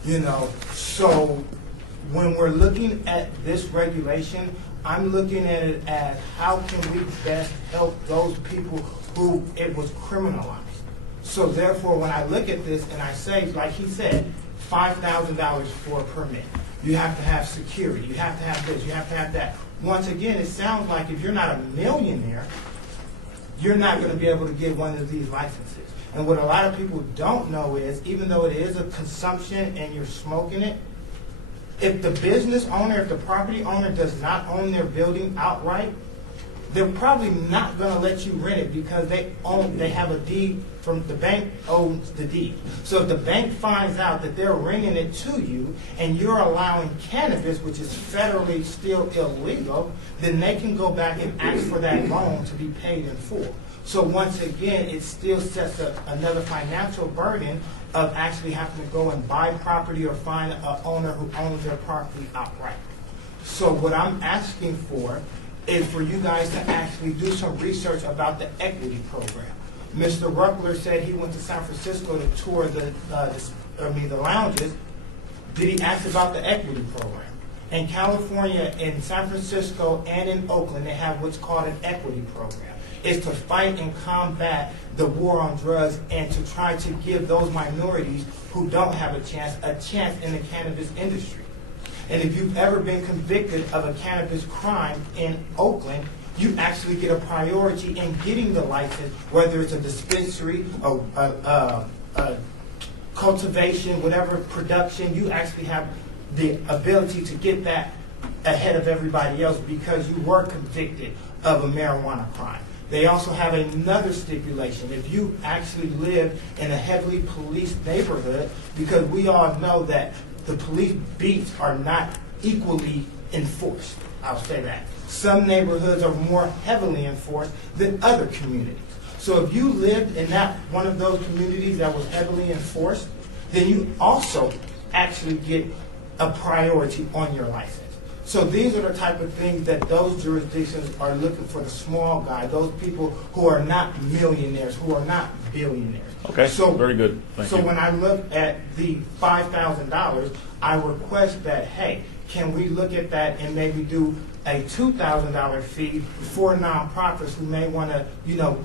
You know, so when we're looking at this regulation, I'm looking at it as how can we best help those people who it was criminalized. So therefore, when I look at this and I say, like he said, $5,000 for a permit. You have to have security. You have to have this. You have to have that. Once again, it sounds like if you're not a millionaire, you're not going to be able to get one of these licenses. And what a lot of people don't know is, even though it is a consumption and you're smoking it, if the business owner, if the property owner does not own their building outright, they're probably not going to let you rent it because they have a deed from the bank owns the deed. So if the bank finds out that they're renting it to you and you're allowing cannabis, which is federally still illegal, then they can go back and ask for that loan to be paid in full. So once again, it still sets up another financial burden of actually having to go and buy property or find an owner who owns their property outright. So what I'm asking for is for you guys to actually do some research about the equity program. Mr. Ruckler said he went to San Francisco to tour the lounges. Did he ask about the equity program? In California, in San Francisco, and in Oakland, they have what's called an equity program. It's to fight and combat the war on drugs and to try to give those minorities who don't have a chance in the cannabis industry. And if you've ever been convicted of a cannabis crime in Oakland, you actually get a priority in getting the license, whether it's a dispensary, a cultivation, whatever production, you actually have the ability to get that ahead of everybody else because you were convicted of a marijuana crime. They also have another stipulation. If you actually live in a heavily policed neighborhood, because we all know that the police beats are not equally enforced. I'll say that. Some neighborhoods are more heavily enforced than other communities. So if you lived in one of those communities that was heavily enforced, then you also actually get a priority on your license. So these are the type of things that those jurisdictions are looking for, the small guy, those people who are not millionaires, who are not billionaires. Okay, so, very good. Thank you. So when I look at the $5,000, I request that, hey, can we look at that and maybe do a $2,000 fee for nonprofits who may want to,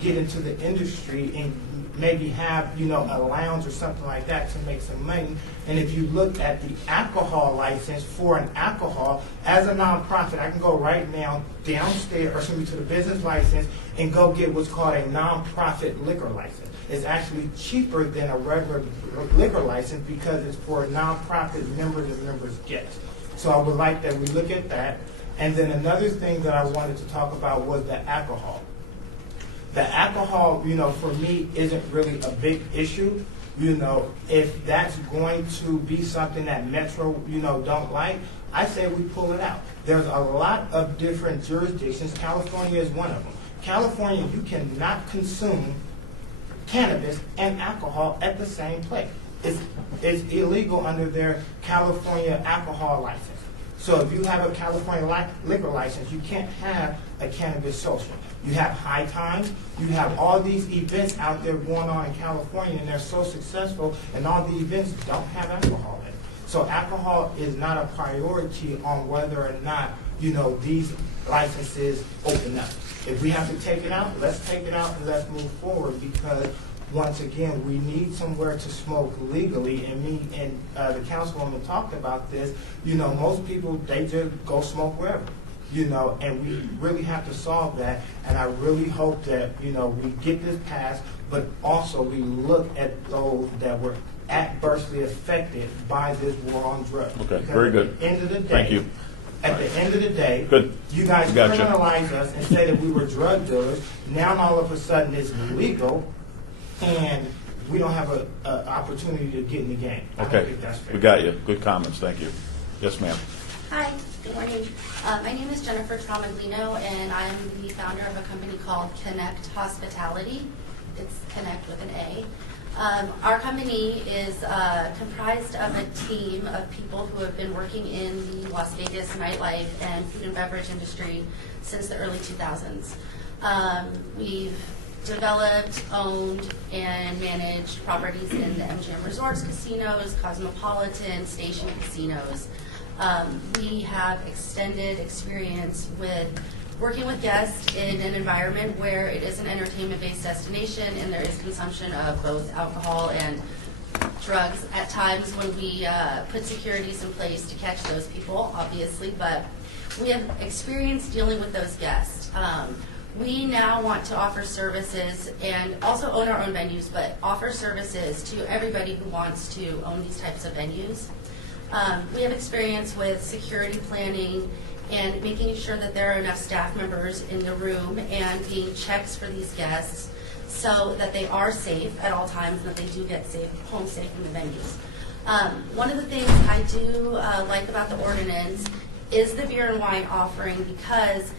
get into the industry and maybe have, a lounge or something like that to make some money. And if you look at the alcohol license for an alcohol, as a nonprofit, I can go right now downstairs, or excuse me, to the business license and go get what's called a nonprofit liquor license. It's actually cheaper than a regular liquor license because it's for nonprofit members and members' guests. So I would like that we look at that. And then another thing that I wanted to talk about was the alcohol. The alcohol, for me, isn't really a big issue. If that's going to be something that Metro, don't like, I say we pull it out. There's a lot of different jurisdictions. California is one of them. California, you cannot consume cannabis and alcohol at the same place. It's illegal under their California alcohol license. So if you have a California liquor license, you can't have a cannabis social. You have High Times, you have all these events out there going on in California, and they're so successful, and all the events don't have alcohol in it. So alcohol is not a priority on whether or not, these licenses open up. If we have to take it out, let's take it out and let's move forward, because once again, we need somewhere to smoke legally, and me and the councilwoman talked about this. Most people, they just go smoke wherever, and we really have to solve that. And I really hope that, we get this passed, but also we look at those that were adversely affected by this war on drugs. Okay, Because very good. At the end of the day, Thank you. At the end of the day, Good. you guys Gotcha. criminalize us and say that we were drug dealers. Now all of a sudden it's legal, and we don't have an opportunity to get in the game. I don't Okay, think that's fair. we got you. Good comments, thank you. Yes, ma'am. Hi, good morning. My name is Jennifer Tromaglino, and I'm the founder of a company called Connect Hospitality. It's Connect with an A. Our company is comprised of a team of people who have been working in the Las Vegas nightlife and food and beverage industry since the early 2000s. We've developed, owned, and managed properties in the MGM Resorts casinos, Cosmopolitan, Station casinos. We have extended experience with working with guests in an environment where it is an entertainment-based destination and there is consumption of both alcohol and drugs at times when we put securities in place to catch those people, obviously, but we have experience dealing with those guests. We now want to offer services and also own our own venues, but offer services to everybody who wants to own these types of venues. We have experience with security planning and making sure that there are enough staff members in the room and being checks for these guests so that they are safe at all times and that they do get home safe in the venues. One of the things I do like about the ordinance is the beer and wine offering, because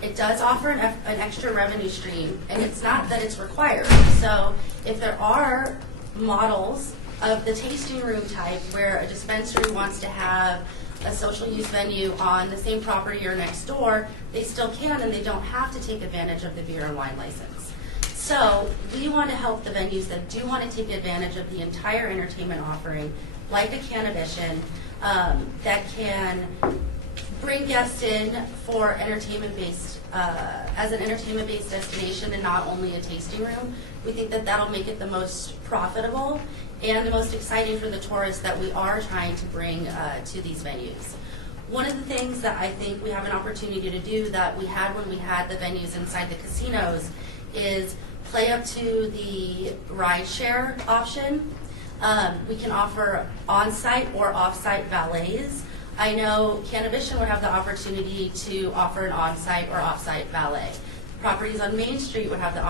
it does offer an extra revenue stream, and it's not that it's required. So if there are models of the tasting room type where a dispensary wants to have a social use venue on the same property or next door, they still can, and they don't have to take advantage of the beer and wine license. So we want to help the venues that do want to take advantage of the entire entertainment offering, like a Cannabition, that can bring guests in for entertainment-based, as an entertainment-based destination and not only a tasting room. We think that that'll make it the most profitable and the most exciting for the tourists that we are trying to bring to these venues. One of the things that I think we have an opportunity to do that we had when we had the venues inside the casinos is play up to the rideshare option. We can offer on-site or off-site valets. I know Cannabition would have the opportunity to offer an on-site or off-site valet. Properties on Main Street would have the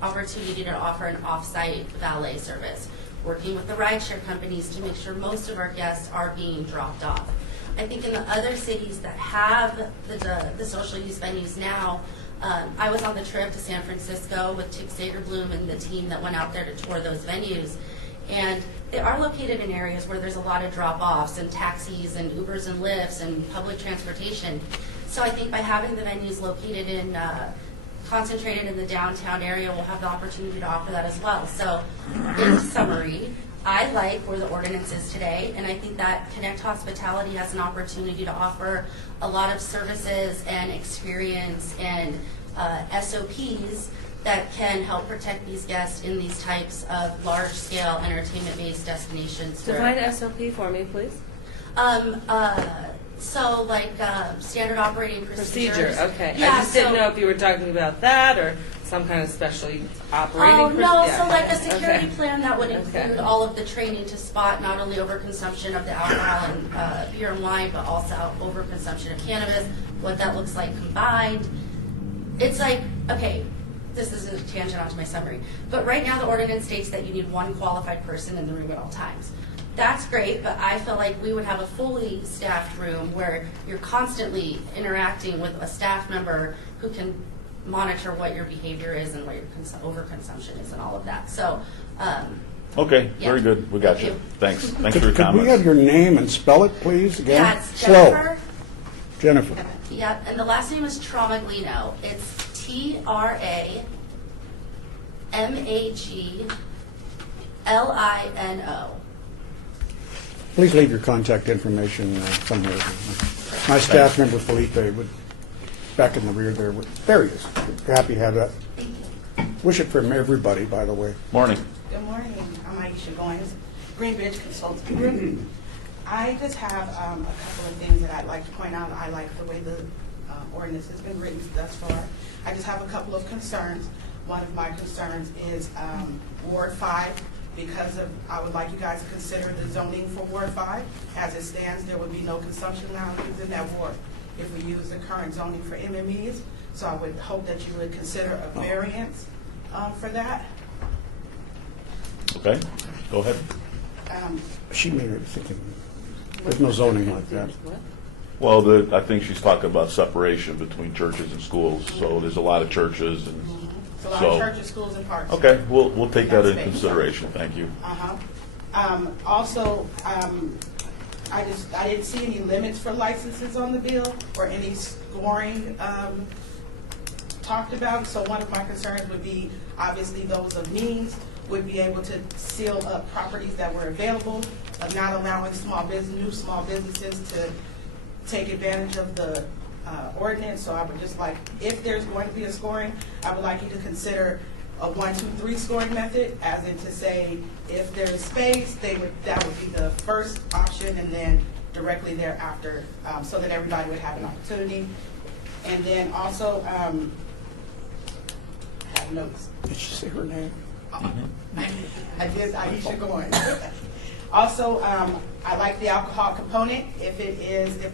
opportunity to offer an off-site valet service, working with the rideshare companies to make sure most of our guests are being dropped off. I think in the other cities that have the social use venues now, I was on the trip to San Francisco with Tick Sagerbloom and the team that went out there to tour those venues. And they are located in areas where there's a lot of drop-offs and taxis and Ubers and Lyfts and public transportation. So I think by having the venues located in, concentrated in the downtown area, we'll have the opportunity to offer that as well. So in summary, I like where the ordinance is today, and I think that Connect Hospitality has an opportunity to offer a lot of services and experience and SOPs that can help protect these guests in these types of large-scale entertainment-based destinations. Define SOP for me, please. So like standard operating procedures. Procedure, okay. Yeah, I just didn't so- know if you were talking about that or some kind of specially operating. Oh, no, yeah, so like yeah, a security okay. plan that would Okay. include all of the training to spot not only overconsumption of the alcohol and beer and wine, but also overconsumption of cannabis, what that looks like combined. It's like, okay, this is a tangent onto my summary, but right now the ordinance states that you need one qualified person in the room at all times. That's great, but I feel like we would have a fully staffed room where you're constantly interacting with a staff member who can monitor what your behavior is and what your overconsumption is and all of that. So, Okay, Yeah. very good. We got you. Thank you. Thanks. Thanks for your Could we have comments. your name and spell it, please, again? yeah, it's Slow. Jennifer. Jennifer. Yeah, and the last name is Tramaglino. It's Tramaglino. Please leave your contact information somewhere. My staff member Felipe would, back in the rear there he is. Happy to have that. Wish it from everybody, by the way. Morning. Good morning. I'm Aisha Goins, Greenbridge Consulting Group. I just have a couple of things that I'd like to point out. I like the way the ordinance has been written thus far. I just have a couple of concerns. One of my concerns is Ward 5. Because of, I would like you guys to consider the zoning for Ward 5. As it stands, there would be no consumption lounges in that ward if we use the current zoning for MMEs. So I would hope that you would consider a variance for that. Okay, go ahead. She made her thinking, there's no zoning like that. Well, I think she's talking about separation between churches and schools. So there's a lot of churches and So a lot of churches, schools, and parks. Okay, we'll take that That's into space. consideration. Thank you. Also, I didn't see any limits for licenses on the bill or any scoring talked about. So one of my concerns would be, obviously, those of means would be able to seal up properties that were available, of not allowing new small businesses to take advantage of the ordinance. So I would just like, if there's going to be a scoring, I would like you to consider a 1, 2, 3 scoring method, as in to say, if there is space, that would be the first option, and then directly thereafter, so that everybody would have an opportunity. And then also, I have notes. Did she say her name? I did, Aisha Goins. Also, I like the alcohol component. If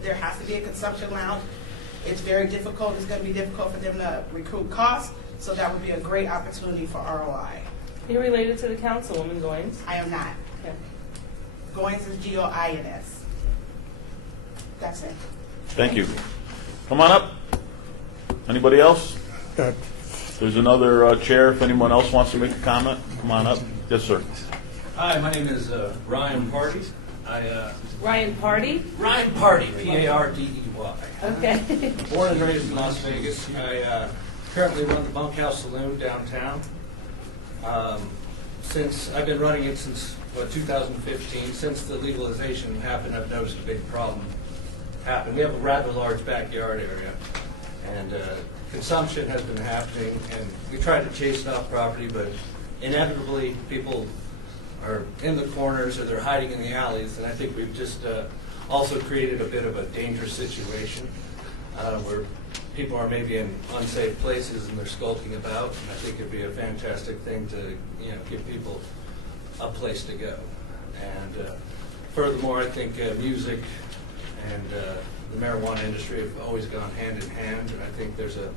there has to be a consumption lounge, it's very difficult. It's going to be difficult for them to recoup costs. So that would be a great opportunity for ROI. You're related to the councilwoman Goins? I am not. Okay. Goins is G-O-I-N-S. That's it. Thank you. Come on up. Anybody else? There's another chair. If anyone else wants to make a comment, come on up. Yes, sir. Hi, my name is Ryan Party. Ryan Party? Ryan Party, P-A-R-D-E-Y. Okay. Born and raised in Las Vegas. I currently run the Bunkhouse Saloon downtown. Since I've been running it since 2015. Since the legalization happened, I've noticed a big problem happen. We have a rather large backyard area, and consumption has been happening, and we try to chase it off property, but inevitably people are in the corners or they're hiding in the alleys, and I think we've just also created a bit of a dangerous situation where people are maybe in unsafe places and they're skulking about, and I think it'd be a fantastic thing to give people a place to go. And furthermore, I think music and the marijuana industry have always gone hand in hand, and I think there's a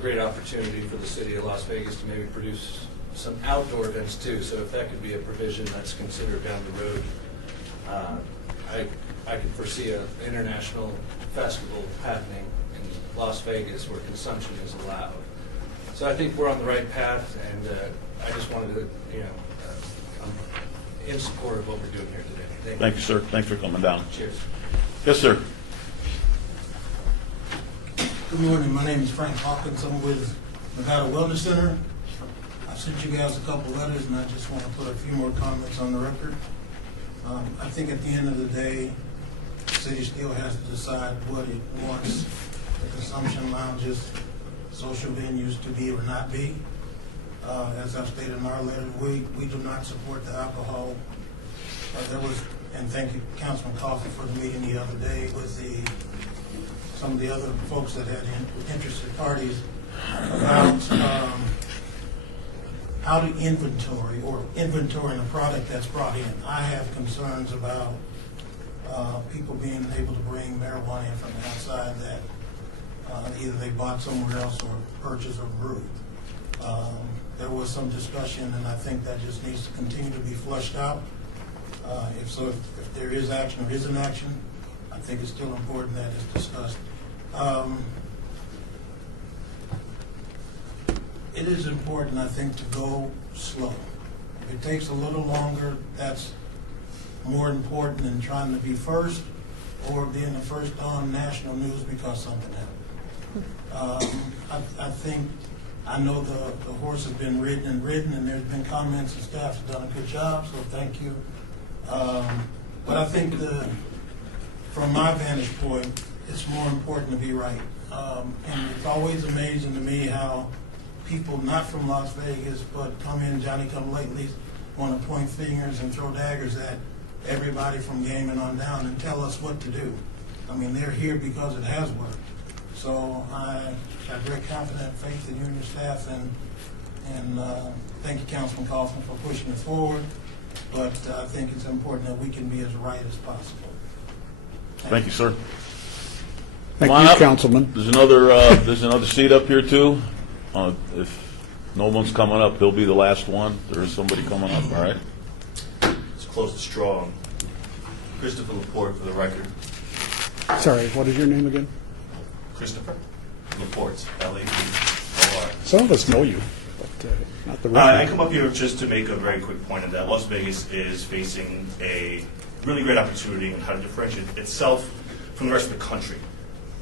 great opportunity for the city of Las Vegas to maybe produce some outdoor events too. So if that could be a provision that's considered down the road, I could foresee an international festival happening in Las Vegas where consumption is allowed. So I think we're on the right path, and I just wanted to, I'm in support of what we're doing here today. Thank you, sir. Thanks for coming down. Cheers. Yes, sir. Good morning. My name is Frank Hawkins. I'm with Nevada Wellness Center. I sent you guys a couple letters, and I just want to put a few more comments on the record. I think at the end of the day, the city still has to decide what it wants the consumption lounges, social venues to be or not be. As I've stated in our letter, we do not support the alcohol. There was, and thank you, Councilman Coffey, for the meeting the other day with some of the other folks that had interested parties about how to inventory a product that's brought in. I have concerns about people being able to bring marijuana in from the outside that either they bought somewhere else or purchased or brewed. There was some discussion, and I think that just needs to continue to be flushed out. If there is action or isn't action, I think it's still important that it's discussed. It is important, I think, to go slow. If it takes a little longer, that's more important than trying to be first or being the first on national news because something happened. I know the horse has been ridden, and there's been comments and staff has done a good job, so thank you. But I think from my vantage point, it's more important to be right. And it's always amazing to me how people not from Las Vegas but come in Johnny-come-latelys want to point fingers and throw daggers at everybody from gaming on down and tell us what to do. I mean, they're here because it has worked. So I have great confident faith in you and your staff, and thank you, Councilman Kaufman, for pushing it forward. But I think it's important that we can be as right as possible. Thank you, sir. Thank Come on you, up. Councilman. There's another seat up here too. If no one's coming up, he'll be the last one. There is somebody coming up, all right? It's close to straw. Christopher Laporte for the record. Sorry, what is your name again? Christopher Laporte, L-A-P-O-R. Some of us know you, but not the I record. come up here just to make a very quick point of that. Las Vegas is facing a really great opportunity on how to differentiate itself from the rest of the country.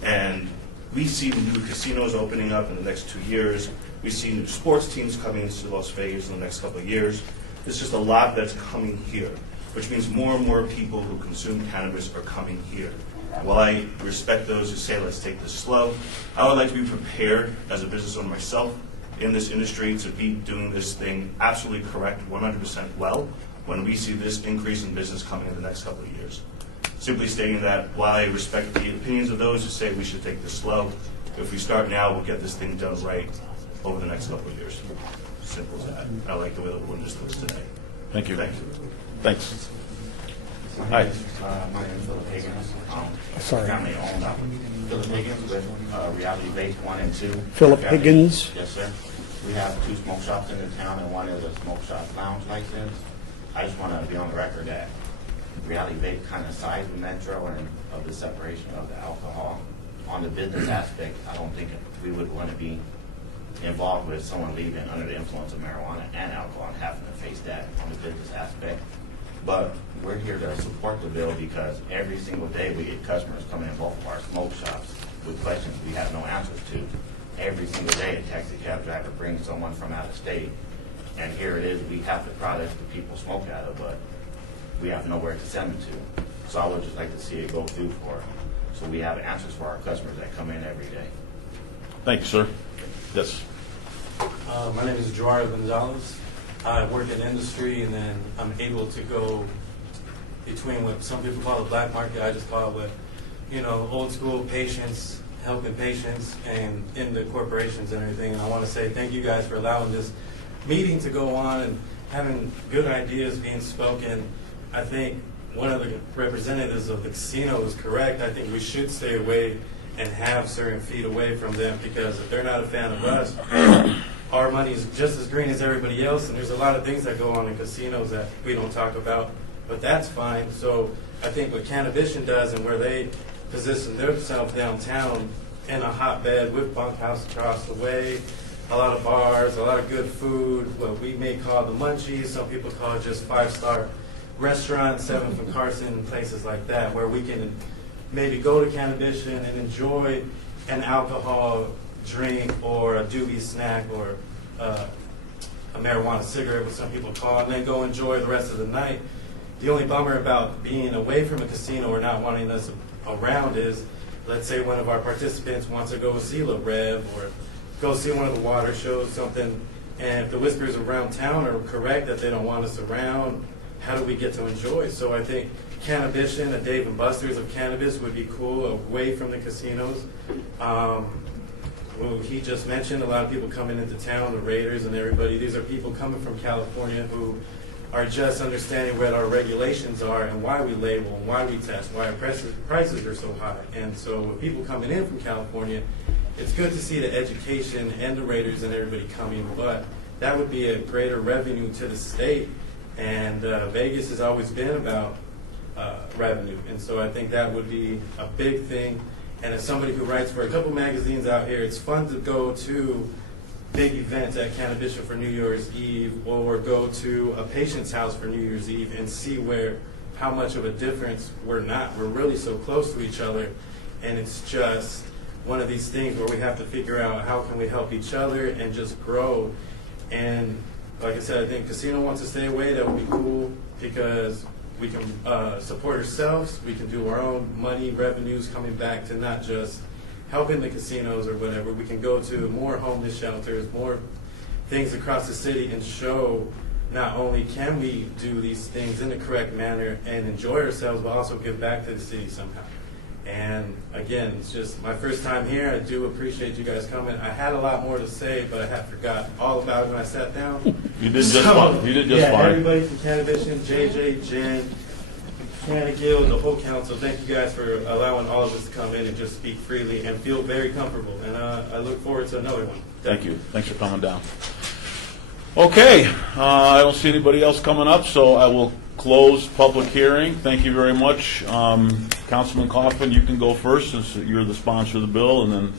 And we see new casinos opening up in the next 2 years. We see new sports teams coming to Las Vegas in the next couple of years. There's just a lot that's coming here, which means more and more people who consume cannabis are coming here. While I respect those who say, let's take this slow, I would like to be prepared as a business owner myself in this industry to be doing this thing absolutely correct, 100% well, when we see this increase in business coming in the next couple of years. Simply stating that while I respect the opinions of those who say we should take this slow, if we start now, we'll get this thing done right over the next couple of years. Simple as that. I like the way the ordinance looks today. Thank you. Thank you. Thanks. Hi. My name is Philip Higgins. Sorry. Family owned. Philip Higgins with Reality Base 1 and 2. Philip Higgins? Yes, sir. We have 2 smoke shops in the town, and one is a smoke shop lounge license. I just want to be on the record that Reality Vape kind of sides with Metro and of the separation of the alcohol. On the business aspect, I don't think we would want to be involved with someone leaving under the influence of marijuana and alcohol and having to face that on the business aspect. But we're here to support the bill because every single day we get customers coming in both of our smoke shops with questions we have no answers to. Every single day a taxi cab driver brings someone from out of state, and here it is, we have the products that people smoke out of, but we have nowhere to send them to. So I would just like to see it go through so we have answers for our customers that come in every day. Thank you, sir. Yes. My name is Gerardo Gonzalez. I work in industry, and then I'm able to go between what some people call the black market. I just call it what, old school patients, helping patients, and in the corporations and everything. And I want to say thank you guys for allowing this meeting to go on and having good ideas being spoken. I think one of the representatives of the casino is correct. I think we should stay away and have certain feet away from them, because if they're not a fan of us, our money is just as green as everybody else, and there's a lot of things that go on in casinos that we don't talk about, but that's fine. So I think what Cannabition does, and where they position themselves downtown in a hotbed with bunkhouse across the way, a lot of bars, a lot of good food, what we may call the munchies, some people call it just 5-star restaurants, 7 from Carson, places like that, where we can maybe go to Cannabition and enjoy an alcohol drink or a doobie snack or a marijuana cigarette, what some people call, and then go enjoy the rest of the night. The only bummer about being away from a casino or not wanting us around is, let's say one of our participants wants to go see La Rev or go see one of the water shows, something, and if the whispers around town are correct that they don't want us around, how do we get to enjoy? So I think Cannabition, a Dave and Buster's of cannabis would be cool, away from the casinos. Well, he just mentioned a lot of people coming into town, the Raiders and everybody. These are people coming from California who are just understanding what our regulations are and why we label and why we test, why our prices are so high. And so with people coming in from California, it's good to see the education and the Raiders and everybody coming, but that would be a greater revenue to the state. And Vegas has always been about revenue. And so I think that would be a big thing. And as somebody who writes for a couple magazines out here, it's fun to go to big events at Cannabition for New Year's Eve or go to a patient's house for New Year's Eve and see how much of a difference we're really so close to each other. And it's just one of these things where we have to figure out how can we help each other and just grow. And like I said, I think casino wants to stay away. That would be cool because we can support ourselves. We can do our own money, revenues coming back to not just helping the casinos or whatever. We can go to more homeless shelters, more things across the city and show not only can we do these things in the correct manner and enjoy ourselves, but also give back to the city somehow. And again, it's just my first time here. I do appreciate you guys coming. I had a lot more to say, but I had forgot all about it when I sat down. You did just fine. You did just fine. Everybody from Cannabition, JJ, Jen, Hannah Gill, the whole council, thank you guys for allowing all of us to come in and just speak freely and feel very comfortable. And I look forward to another one. Thank you. Thanks for coming down. Okay, I don't see anybody else coming up, so I will close public hearing. Thank you very much. Councilman Coffin, you can go first since you're the sponsor of the bill, and then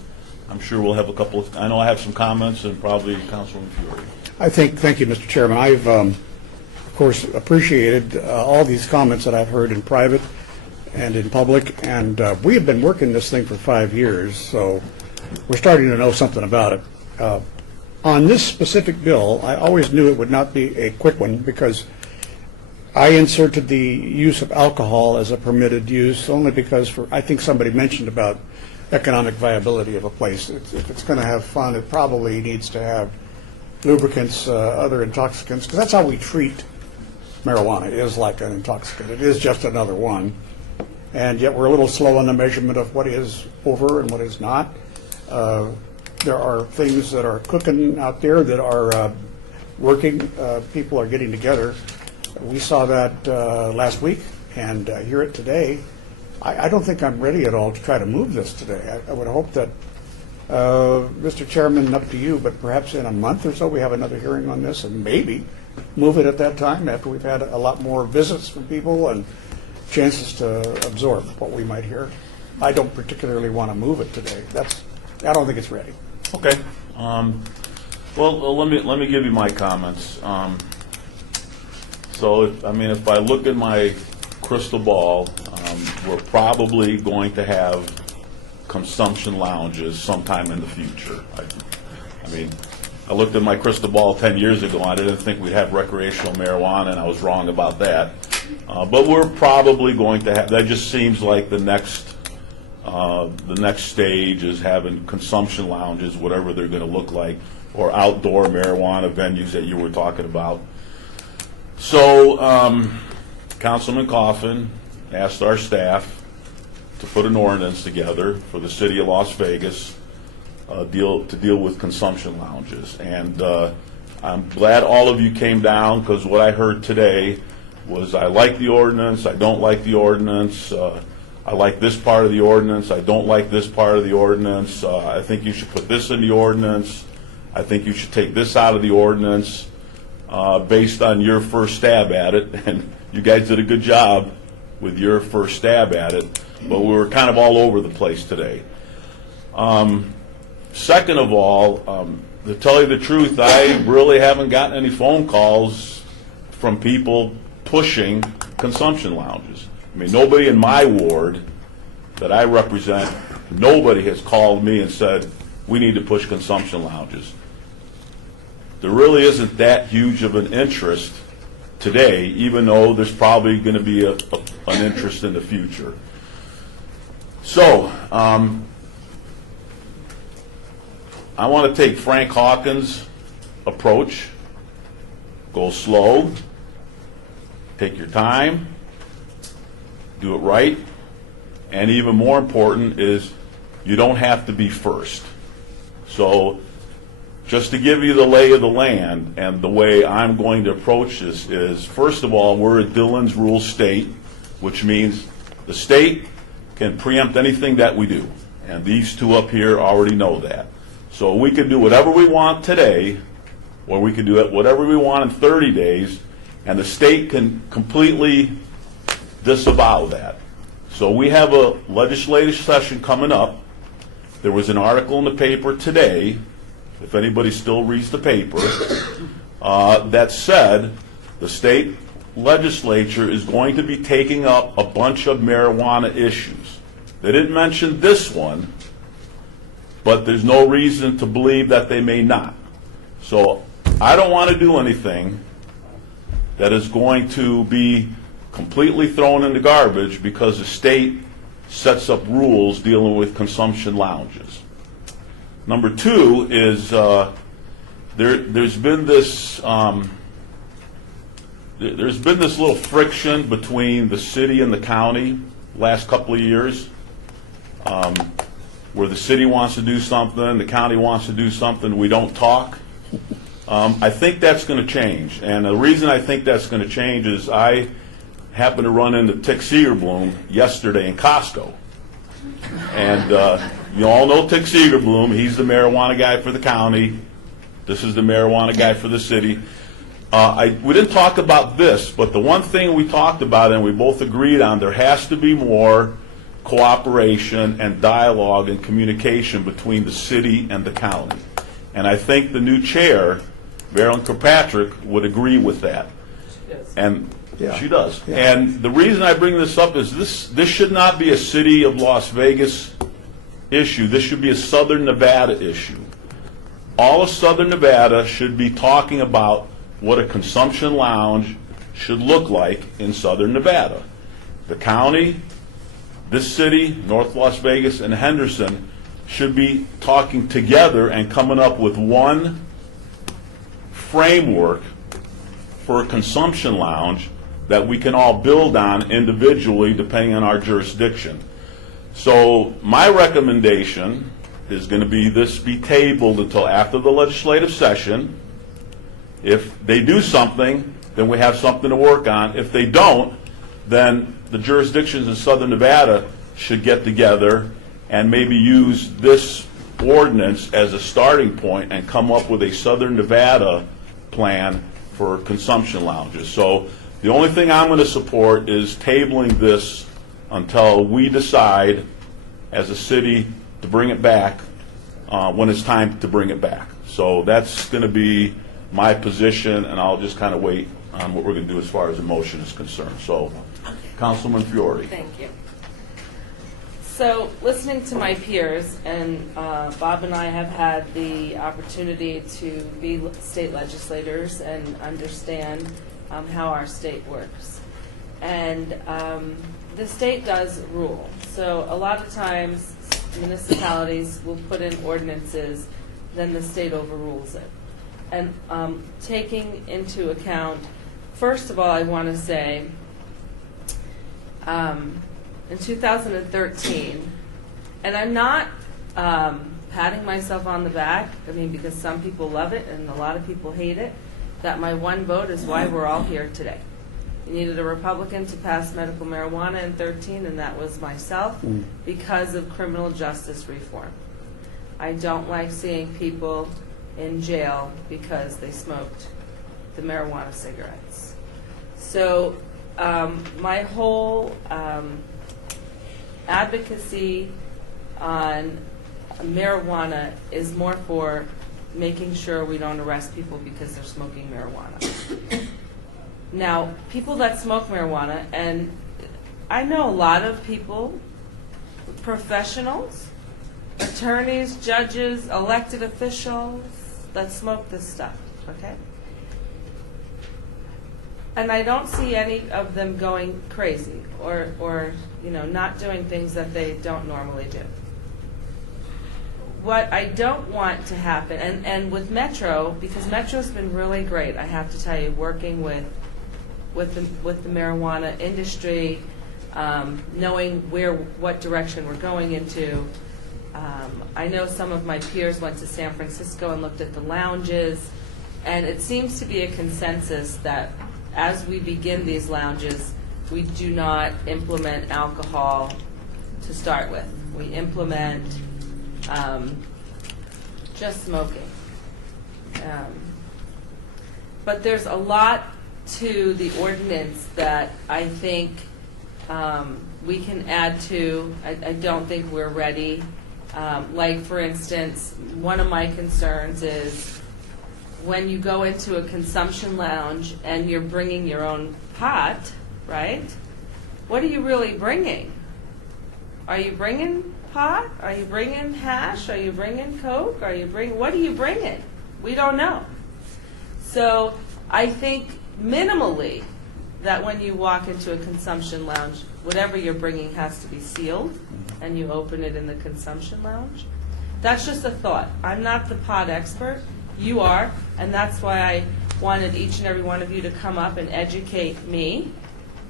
I'm sure we'll have a couple of, I know I have some comments, and probably Councilman Fiore. Thank you, Mr. Chairman. I've, of course, appreciated all these comments that I've heard in private and in public, and we have been working this thing for 5 years, so we're starting to know something about it. On this specific bill, I always knew it would not be a quick one because I inserted the use of alcohol as a permitted use only because I think somebody mentioned about economic viability of a place. If it's going to have fun, it probably needs to have lubricants, other intoxicants, because that's how we treat marijuana. It is like an intoxicant. It is just another one. And yet we're a little slow on the measurement of what is over and what is not. There are things that are cooking out there that are working. People are getting together. We saw that last week and hear it today. I don't think I'm ready at all to try to move this today. I would hope that, Mr. Chairman, up to you, but perhaps in a month or so we have another hearing on this and maybe move it at that time after we've had a lot more visits from people and chances to absorb what we might hear. I don't particularly want to move it today. I don't think it's ready. Okay. Well, let me give you my comments. So, if I look at my crystal ball, we're probably going to have consumption lounges sometime in the future. I looked at my crystal ball 10 years ago. I didn't think we'd have recreational marijuana, and I was wrong about that. But we're probably going to have. That just seems like the next stage is having consumption lounges, whatever they're going to look like, or outdoor marijuana venues that you were talking about. So, Councilman Coffin asked our staff to put an ordinance together for the city of Las Vegas to deal with consumption lounges. And I'm glad all of you came down because what I heard today was I like the ordinance, I don't like the ordinance, I like this part of the ordinance, I don't like this part of the ordinance, I think you should put this in the ordinance, I think you should take this out of the ordinance. Based on your first stab at it, and you guys did a good job with your first stab at it, but we were kind of all over the place today. Second of all, to tell you the truth, I really haven't gotten any phone calls from people pushing consumption lounges. Nobody in my ward that I represent, nobody has called me and said, we need to push consumption lounges. there really isn't that huge of an interest today, even though there's probably going to be an interest in the future. So, I want to take Frank Hawkins' approach. Go slow, take your time, do it right, and even more important is you don't have to be first. So just to give you the lay of the land and the way I'm going to approach this is, first of all, we're a Dillon's Rule state, which means the state can preempt anything that we do. And these two up here already know that. So we can do whatever we want today, or we can do it whatever we want in 30 days, and the state can completely disavow that. So we have a legislative session coming up. There was an article in the paper today, if anybody still reads the paper, that said the state legislature is going to be taking up a bunch of marijuana issues. They didn't mention this one, but there's no reason to believe that they may not. So I don't want to do anything that is going to be completely thrown in the garbage because the state sets up rules dealing with consumption lounges. Number two is there's been this little friction between the city and the county last couple of years, where the city wants to do something, the county wants to do something, we don't talk. I think that's going to change, and the reason I think that's going to change is I happened to run into Tick Seegerbloom yesterday in Costco, and you all know Tick Seegerbloom. He's the marijuana guy for the county. This is the marijuana guy for the city. We didn't talk about this, but the one thing we talked about and we both agreed on, there has to be more cooperation and dialogue and communication between the city and the county. And I think the new chair, Marilyn Kirkpatrick, would agree with that. And she does. Yeah. And the reason I bring this up is this should not be a city of Las Vegas issue. This should be a Southern Nevada issue. All of Southern Nevada should be talking about what a consumption lounge should look like in Southern Nevada. The county, this city, North Las Vegas, and Henderson should be talking together and coming up with one framework for a consumption lounge that we can all build on individually depending on our jurisdiction. So my recommendation is going to be this be tabled until after the legislative session. If they do something, then we have something to work on. If they don't, then the jurisdictions in Southern Nevada should get together and maybe use this ordinance as a starting point and come up with a Southern Nevada plan for consumption lounges. So the only thing I'm going to support is tabling this until we decide as a city to bring it back when it's time to bring it back. So that's going to be my position, and I'll just kind of wait on what we're going to do as far as the motion is concerned. So, Councilman Fiore. Thank you. So, listening to my peers, and Bob and I have had the opportunity to be state legislators and understand how our state works. And the state does rule. So a lot of times municipalities will put in ordinances, then the state overrules it. And taking into account, first of all, I want to say, in 2013, and I'm not patting myself on the back, I mean, because some people love it and a lot of people hate it, that my one vote is why we're all here today. You needed a Republican to pass medical marijuana in 2013, and that was myself, because of criminal justice reform. I don't like seeing people in jail because they smoked the marijuana cigarettes. So my whole advocacy on marijuana is more for making sure we don't arrest people because they're smoking marijuana. Now, people that smoke marijuana, and I know a lot of people, professionals, attorneys, judges, elected officials, that smoke this stuff. okay? And I don't see any of them going crazy or not doing things that they don't normally do. What I don't want to happen, and with Metro, because Metro's been really great, I have to tell you, working with the marijuana industry, knowing what direction we're going into. I know some of my peers went to San Francisco and looked at the lounges, and it seems to be a consensus that as we begin these lounges, we do not implement alcohol to start with. We implement just smoking. But there's a lot to the ordinance that I think we can add to. I don't think we're ready. Like, for instance, one of my concerns is when you go into a consumption lounge and you're bringing your own pot, right? What are you really bringing? Are you bringing pot? Are you bringing hash? Are you bringing Coke? What are you bringing? We don't know. So I think minimally that when you walk into a consumption lounge, whatever you're bringing has to be sealed, and you open it in the consumption lounge. That's just a thought. I'm not the pot expert. You are, and that's why I wanted each and every one of you to come up and educate me,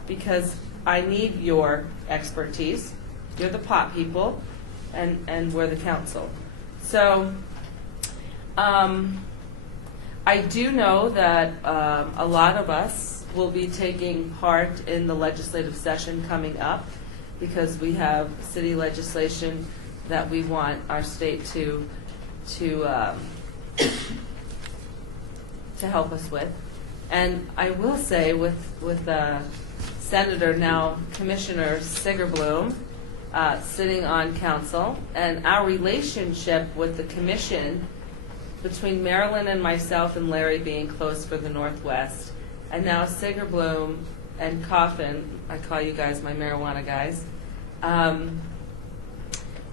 because I need your expertise. You're the pot people, and we're the council. So I do know that a lot of us will be taking part in the legislative session coming up, because we have city legislation that we want our state to help us with. And I will say with Senator, now Commissioner Sigerbloom, sitting on council, and our relationship with the commission between Marilyn and myself and Larry being close for the Northwest, and now Sigerbloom and Coffin, I call you guys my marijuana guys,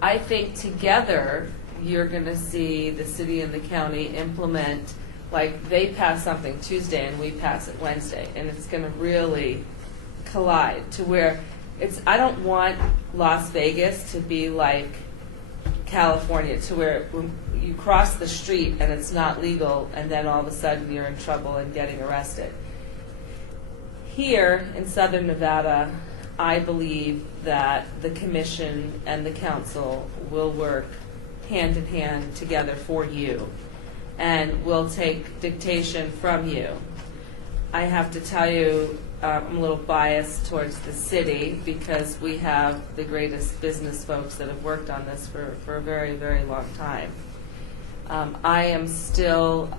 I think together you're going to see the city and the county implement, like they pass something Tuesday and we pass it Wednesday, and it's going to really collide to where I don't want Las Vegas to be like California, to where you cross the street and it's not legal, and then all of a sudden you're in trouble and getting arrested. Here in Southern Nevada, I believe that the commission and the council will work hand in hand together for you, and will take dictation from you. I have to tell you, I'm a little biased towards the city because we have the greatest business folks that have worked on this for a very, very long time. I am still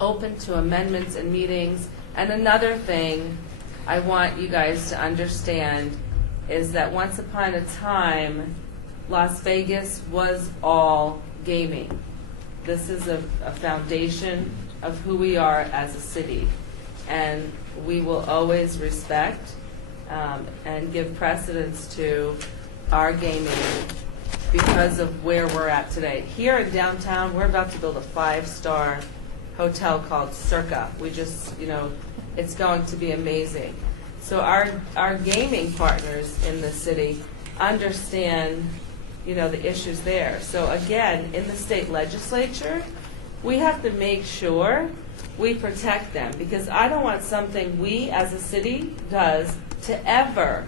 open to amendments and meetings. And another thing I want you guys to understand is that once upon a time, Las Vegas was all gaming. This is a foundation of who we are as a city. And we will always respect and give precedence to our gaming because of where we're at today. Here in downtown, we're about to build a 5-star hotel called Circa. We just, it's going to be amazing. So our gaming partners in the city understand, the issues there. So again, in the state legislature, we have to make sure we protect them, because I don't want something we as a city does to ever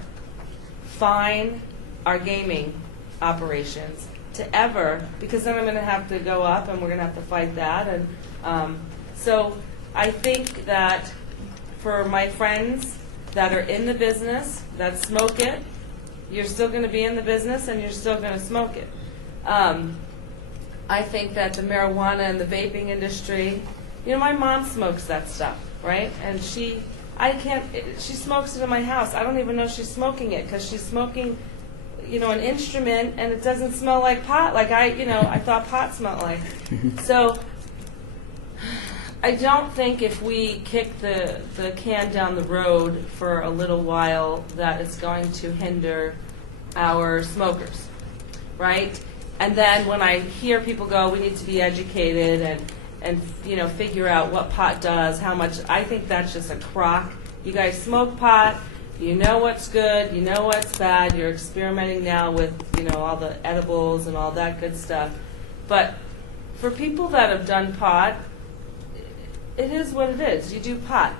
fine our gaming operations, because then I'm going to have to go up and we're going to have to fight that. And so I think that for my friends that are in the business, that smoke it, you're still going to be in the business and you're still going to smoke it. I think that the marijuana and the vaping industry, my mom smokes that stuff, right? And she smokes it in my house. I don't even know she's smoking it because she's smoking, an instrument, and it doesn't smell like pot. Like I thought pot smelled like. So I don't think if we kick the can down the road for a little while that it's going to hinder our smokers, right? And then when I hear people go, we need to be educated, and, figure out what pot does, how much. I think that's just a crock. You guys smoke pot, you know what's good, you know what's bad, you're experimenting now with, all the edibles and all that good stuff. But for people that have done pot, it is what it is. You do pot.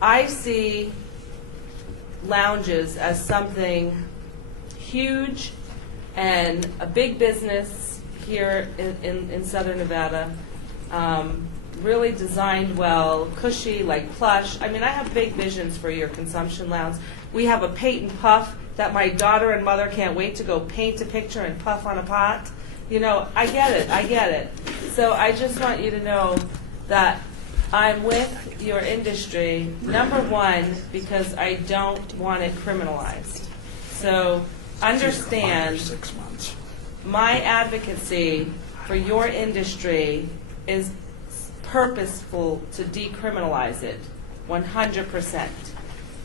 I see lounges as something huge and a big business here in Southern Nevada. Really designed well, cushy, like plush. I mean, I have big visions for your consumption lounge. We have a paint and puff that my daughter and mother can't wait to go paint a picture and puff on a pot. I get it. So I just want you to know that I'm with your industry, number one, because I don't want it criminalized. So understand, my advocacy for your industry is purposeful to decriminalize it, 100%.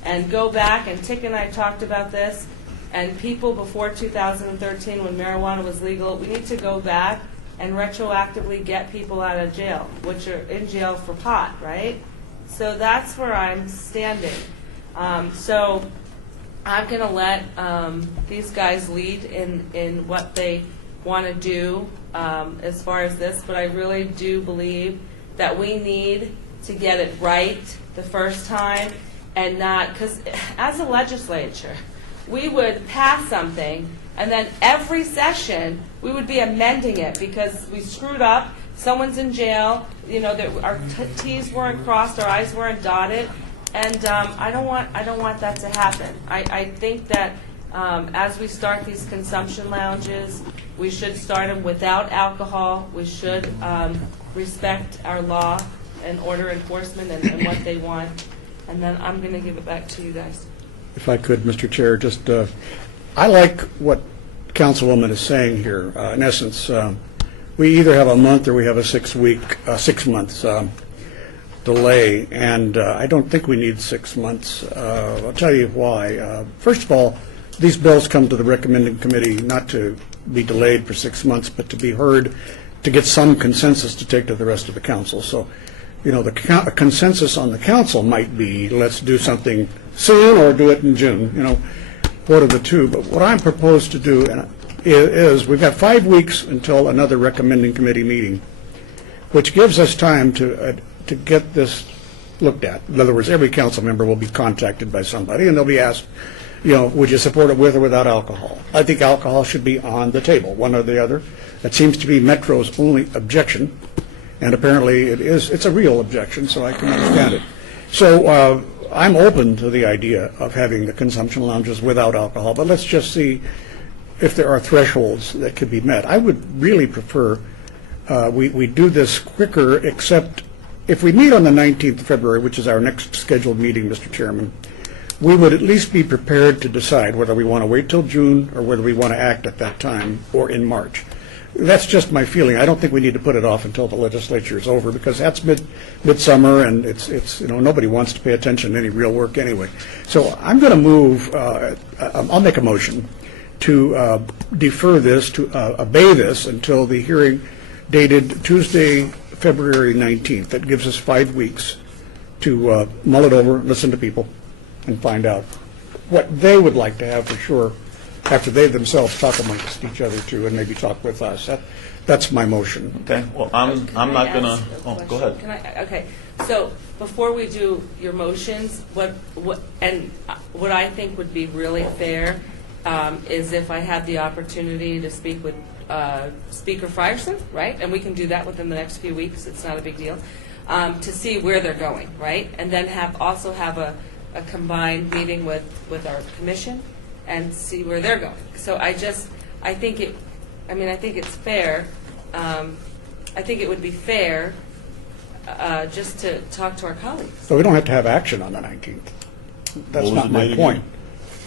And go back, and Tick and I talked about this, and people before 2013 when marijuana was legal, we need to go back and retroactively get people out of jail, which are in jail for pot, right? So that's where I'm standing. So I'm going to let these guys lead in what they want to do as far as this, but I really do believe that we need to get it right the first time, and not, because as a legislature, we would pass something, and then every session we would be amending it because we screwed up, someone's in jail, our T's weren't crossed, our I's weren't dotted, and I don't want that to happen. I think that as we start these consumption lounges, we should start them without alcohol. We should respect our law and order enforcement and what they want. And then I'm going to give it back to you guys. If I could, Mr. Chair, just, I like what Councilwoman is saying here. In essence, we either have a month or we have a 6 months delay, and I don't think we need 6 months. I'll tell you why. First of all, these bills come to the recommending committee not to be delayed for 6 months, but to be heard, to get some consensus to take to the rest of the council. So, the consensus on the council might be, let's do something soon or do it in June, one of the two. But what I'm proposed to do is we've got 5 weeks until another recommending committee meeting, which gives us time to get this looked at. In other words, every council member will be contacted by somebody, and they'll be asked, would you support it with or without alcohol? I think alcohol should be on the table, one or the other. That seems to be Metro's only objection, and apparently it's a real objection, so I can understand it. So I'm open to the idea of having the consumption lounges without alcohol, but let's just see if there are thresholds that could be met. I would really prefer we do this quicker, except if we meet on the 19th of February, which is our next scheduled meeting, Mr. Chairman, we would at least be prepared to decide whether we want to wait till June or whether we want to act at that time or in March. That's just my feeling. I don't think we need to put it off until the legislature is over, because that's midsummer, and it's nobody wants to pay attention to any real work anyway. So I'm going to move. I'll make a motion to defer this, to obey this until the hearing dated Tuesday, February 19th. That gives us 5 weeks to mull it over, listen to people, and find out what they would like to have for sure, after they themselves talk amongst each other too, and maybe talk with us. That's my motion. Okay. Well, I'm not going to. Oh, go ahead. Okay. So before we do your motions, what I think would be really fair is if I had the opportunity to speak with Speaker Frierson, right? And we can do that within the next few weeks. It's not a big deal. To see where they're going, right? And then also have a combined meeting with our commission and see where they're going. So I think it's fair. I think it would be fair just to talk to our colleagues. So we don't have to have action on the 19th. That's What was not the my date point.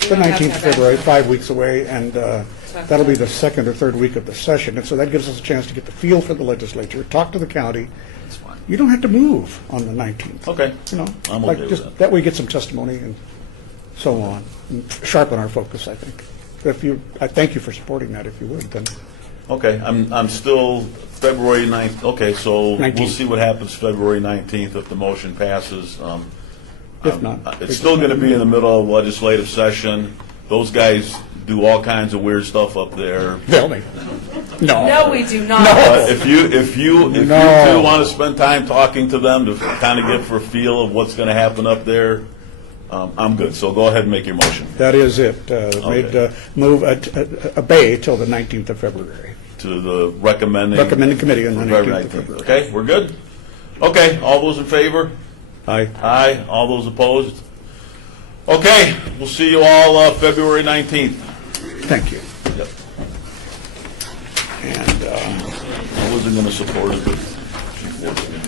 The 19th of February, 5 weeks away, and that'll be the second or third week of the session. And so that gives us a chance to get the feel for the legislature, talk to the county. That's fine. You don't have to move on the 19th. Okay. I'm okay with just that way we get some testimony and so on, and sharpen our focus, I think. I thank you for supporting that, if you would, then. Okay. I'm still February 9th, okay, so we'll 19th. see what happens February 19th if the motion passes. If not, It's still going to be in the middle of legislative session. Those guys do all kinds of weird stuff up there. Really? No. No, we do not. But if you two No. want to spend time talking to them to kind of get for a feel of what's going to happen up there, I'm good. So go ahead and make your motion That is it. Made, move, obey till the 19th of February. to the recommending Committee on the February 19th of 19th. February. Okay, we're good? Okay, all those in favor? Aye. Aye. All those opposed? Okay, we'll see you all February 19th. Thank you. Yep. And, I wasn't going to support it, but she forced me.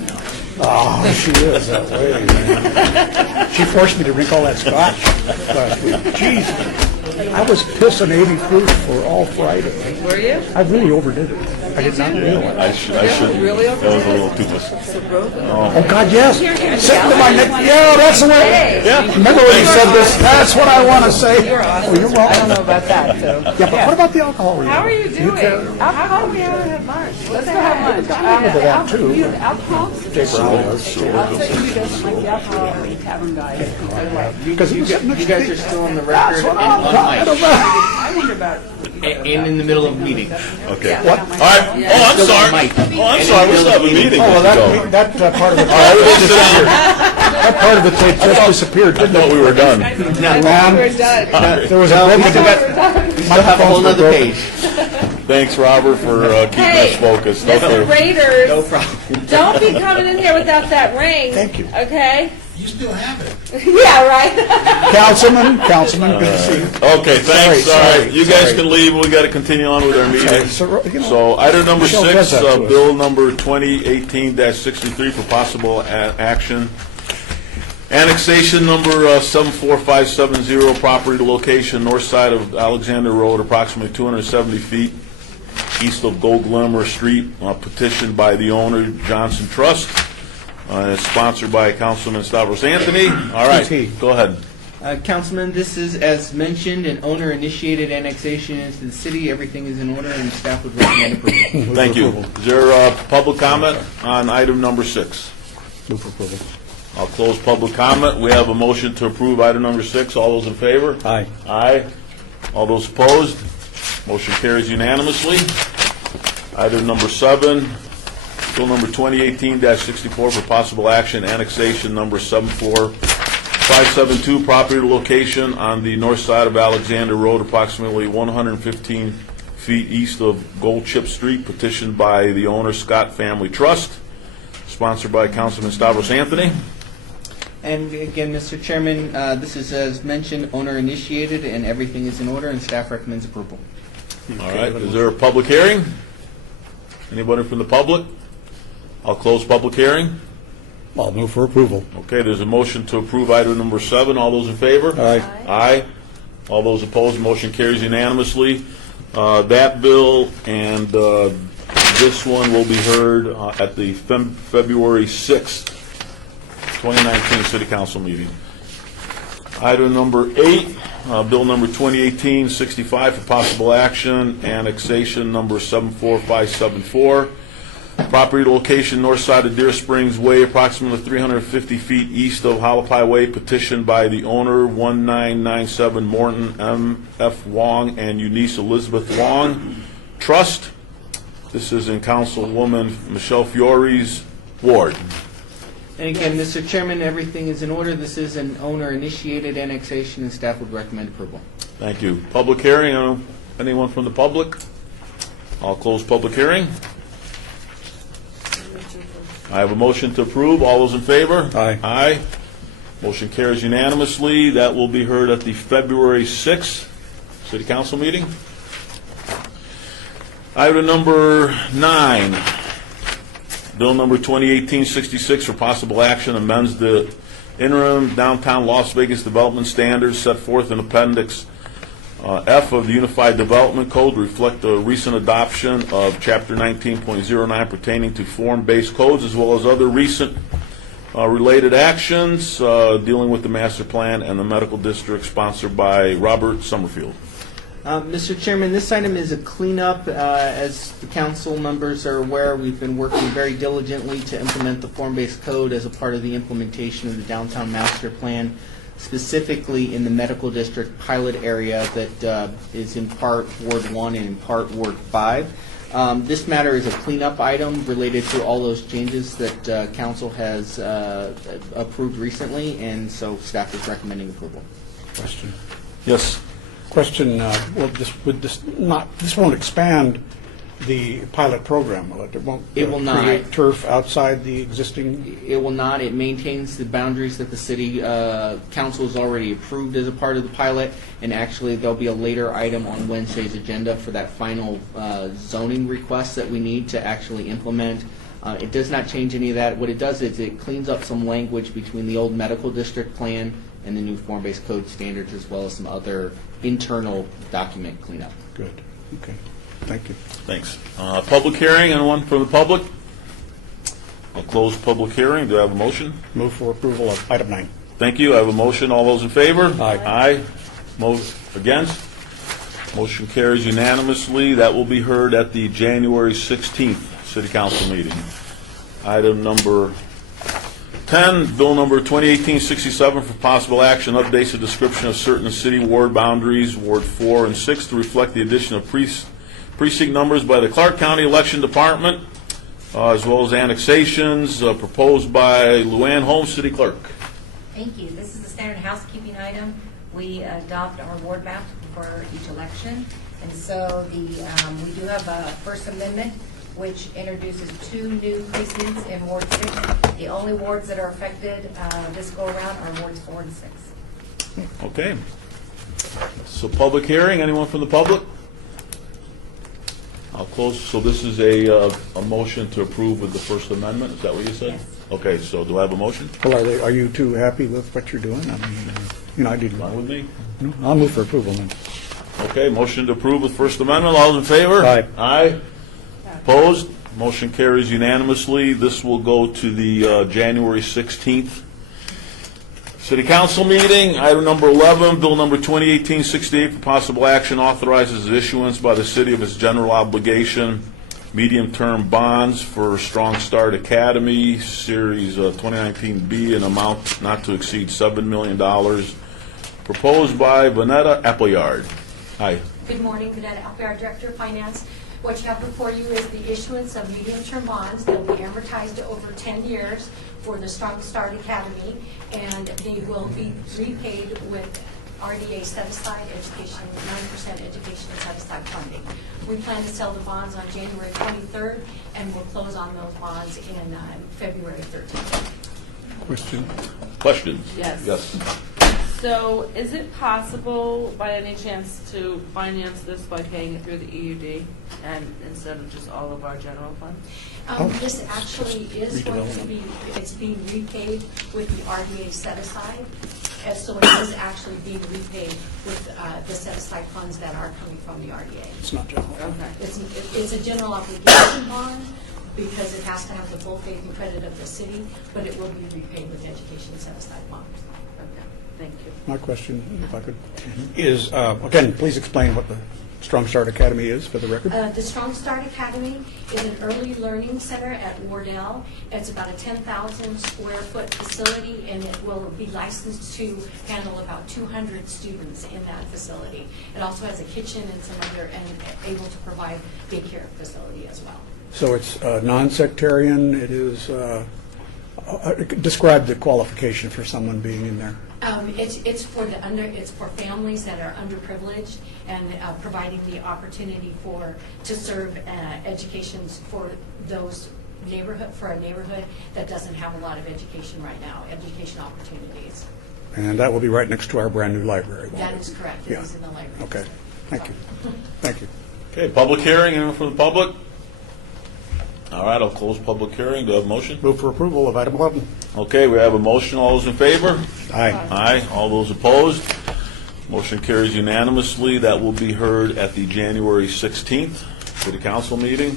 oh, she is that way, man. She forced me to drink all that scotch last week. Jeez. I was pissing 80 proof for all Friday. Were you? I really overdid it. I did not realize. I should. Really That was a little too much. Oh, God, yes. Sitting to my neck. Yeah, that's the way. Yeah. Remember when you said this? That's what I want to say. You're awesome. Oh, you're welcome. I don't know about that, so. Yeah, but what about the alcohol? How are you doing? can- How come we haven't had lunch? Let's go have lunch. I'm into that, too. Alcohol? Jay Brown does. I'll tell you who doesn't like the alcohol, the tavern guys. Because he was sitting next You to guys me. are still on the That's record what and I'm on talking mic. about. I wonder about. And in the middle of a meeting. Okay. What? All right. Oh, I'm sorry. Oh, I'm sorry. We still have a meeting. Oh, well, Let's go. that part of the All right, tape let's sit disappeared. down. That part of the tape just disappeared, I didn't thought it? we were done. I thought we were done. There was a break. We still have a whole Microphones were other broken. page. Thanks, Robert, for keeping Hey, us focused. Mr. Okay. Raiders, No problem. don't be coming in here without that ring. Thank you. Okay? You still have it. Yeah, right. Councilman, good to see you. Okay, thanks. Sorry, All right, sorry, you guys sorry. can leave. We got to continue on with our meeting. So, you know, So item number Michelle 6, does that to us. bill number 2018-63 for possible action. Annexation number 74570, property location north side of Alexander Road, approximately 270 feet east of Gold Glimmer Street, petitioned by the owner, Johnson Trust. It's sponsored by Councilman Stavros Anthony. All right, TT. go ahead. Councilman, this is, as mentioned, an owner-initiated annexation into the city. Everything is in order, and staff would recommend approval. Thank you. Is there public comment on item number 6? Move for approval. I'll close public comment. We have a motion to approve item number 6. All those in favor? Aye. Aye. All those opposed? Motion carries unanimously. Item number 7, bill number 2018-64 for possible action, annexation number 74572, property location on the north side of Alexander Road, approximately 115 feet east of Gold Chip Street, petitioned by the owner, Scott Family Trust, sponsored by Councilman Stavros Anthony. And again, Mr. Chairman, this is, as mentioned, owner-initiated, and everything is in order, and staff recommends approval. All right, is there a public hearing? Anybody from the public? I'll close public hearing. I'll move for approval. Okay, there's a motion to approve item number 7. All those in favor? Aye. Aye. All those opposed, motion carries unanimously. That bill and this one will be heard at the February 6th, 2019 City Council meeting. Item number 8, bill number 2018-65 for possible action, annexation number 74574. Property location north side of Deer Springs Way, approximately 350 feet east of Hualapai Way, petitioned by the owner, 1997 Morton M.F. Wong and Eunice Elizabeth Wong Trust. This is in Councilwoman Michelle Fiore's ward. And again, Mr. Chairman, everything is in order. This is an owner-initiated annexation, and staff would recommend approval. Thank you. Public hearing, anyone from the public? I'll close public hearing. I have a motion to approve. All those in favor? Aye. Aye. Motion carries unanimously. That will be heard at the February 6th City Council meeting. Item number 9, bill number 2018-66 for possible action, amends the interim downtown Las Vegas development standards set forth in Appendix F of the Unified Development Code to reflect the recent adoption of Chapter 19.09 pertaining to form-based codes, as well as other recent related actions dealing with the master plan and the medical district, sponsored by Robert Summerfield. Mr. Chairman, this item is a cleanup. As the council members are aware, we've been working very diligently to implement the form-based code as a part of the implementation of the downtown master plan, specifically in the medical district pilot area that is in part Ward 1 and in part Ward 5. This matter is a cleanup item related to all those changes that council has approved recently, and so staff is recommending approval. Question. Yes. Question, this won't expand the pilot program, will it? It will not. Create turf outside the existing? It will not. It maintains the boundaries that the city council has already approved as a part of the pilot, and actually there'll be a later item on Wednesday's agenda for that final zoning request that we need to actually implement. It does not change any of that. What it does is it cleans up some language between the old medical district plan and the new form-based code standards, as well as some other internal document cleanup. Good. Okay. Thank you. Thanks. Public hearing, anyone from the public? I'll close public hearing. Do I have a motion? Move for approval of item 9. Thank you. I have a motion. All those in favor? Aye. Aye. Against? Motion carries unanimously. That will be heard at the January 16th City Council meeting. Item number 10, Bill number 2018-67 for possible action, updates the description of certain city ward boundaries, Ward 4 and 6, to reflect the addition of precinct numbers by the Clark County Election Department, as well as annexations proposed by Luann Holmes, City Clerk. Thank you. This is a standard housekeeping item. We adopt our ward map for each election, and so we do have a First Amendment, which introduces 2 new precincts in Ward 6. The only wards that are affected this go-around are Wards 4 and 6. Okay. So public hearing, anyone from the public? I'll close. So this is a motion to approve with the First Amendment. Is that what you said? Yes. Okay. So do I have a motion? Well, are you two happy with what you're doing? I mean, I didn't. Fine with me. I'll move for approval then. Okay. Motion to approve with First Amendment. All those in favor? Aye. Aye. Opposed? Motion carries unanimously. This will go to the January 16th City Council meeting. Item number 11, Bill number 2018-68 for possible action, authorizes the issuance by the city of its general obligation medium-term bonds for Strong Start Academy, Series 2019B, an amount not to exceed $7 million, proposed by Vanetta Appleyard. Hi. Good morning, Vanetta Appleyard, Director of Finance. What you have before you is the issuance of medium-term bonds that will be amortized over 10 years for the Strong Start Academy, and they will be repaid with RDA set-aside education, 9% education set-aside funding. We plan to sell the bonds on January 23rd, and we'll close on those bonds in February 13th. Question? Questions? Yes. Yes. So is it possible by any chance to finance this by paying it through the EUD and instead of just all of our general fund? This actually is going to be, it's being repaid with the RDA set-aside, and so it is actually being repaid with the set-aside funds that are coming from the RDA. It's not general. Okay. It's a general obligation bond because it has to have the full faith and credit of the city, but it will be repaid with education set-aside bonds. Okay, thank you. My question, if I could, is, again, please explain what the Strong Start Academy is for the record. The Strong Start Academy is an early learning center at Wardell. It's about a 10,000 square foot facility, and it will be licensed to handle about 200 students in that facility. It also has a kitchen and some other, and able to provide daycare facility as well. So it's non-sectarian. It is, describe the qualification for someone being in there. It's for families that are underprivileged and providing the opportunity to serve educations for those for a neighborhood that doesn't have a lot of education right now, education opportunities. And that will be right next to our brand new library. That is correct. It is in the library. Okay. Thank you. Thank you. Okay, public hearing. Anyone from the public? All right, I'll close public hearing. Do I have a motion? Move for approval of item 11. Okay, we have a motion. All those in favor? Aye. Aye. All those opposed? Motion carries unanimously. That will be heard at the January 16th City Council meeting.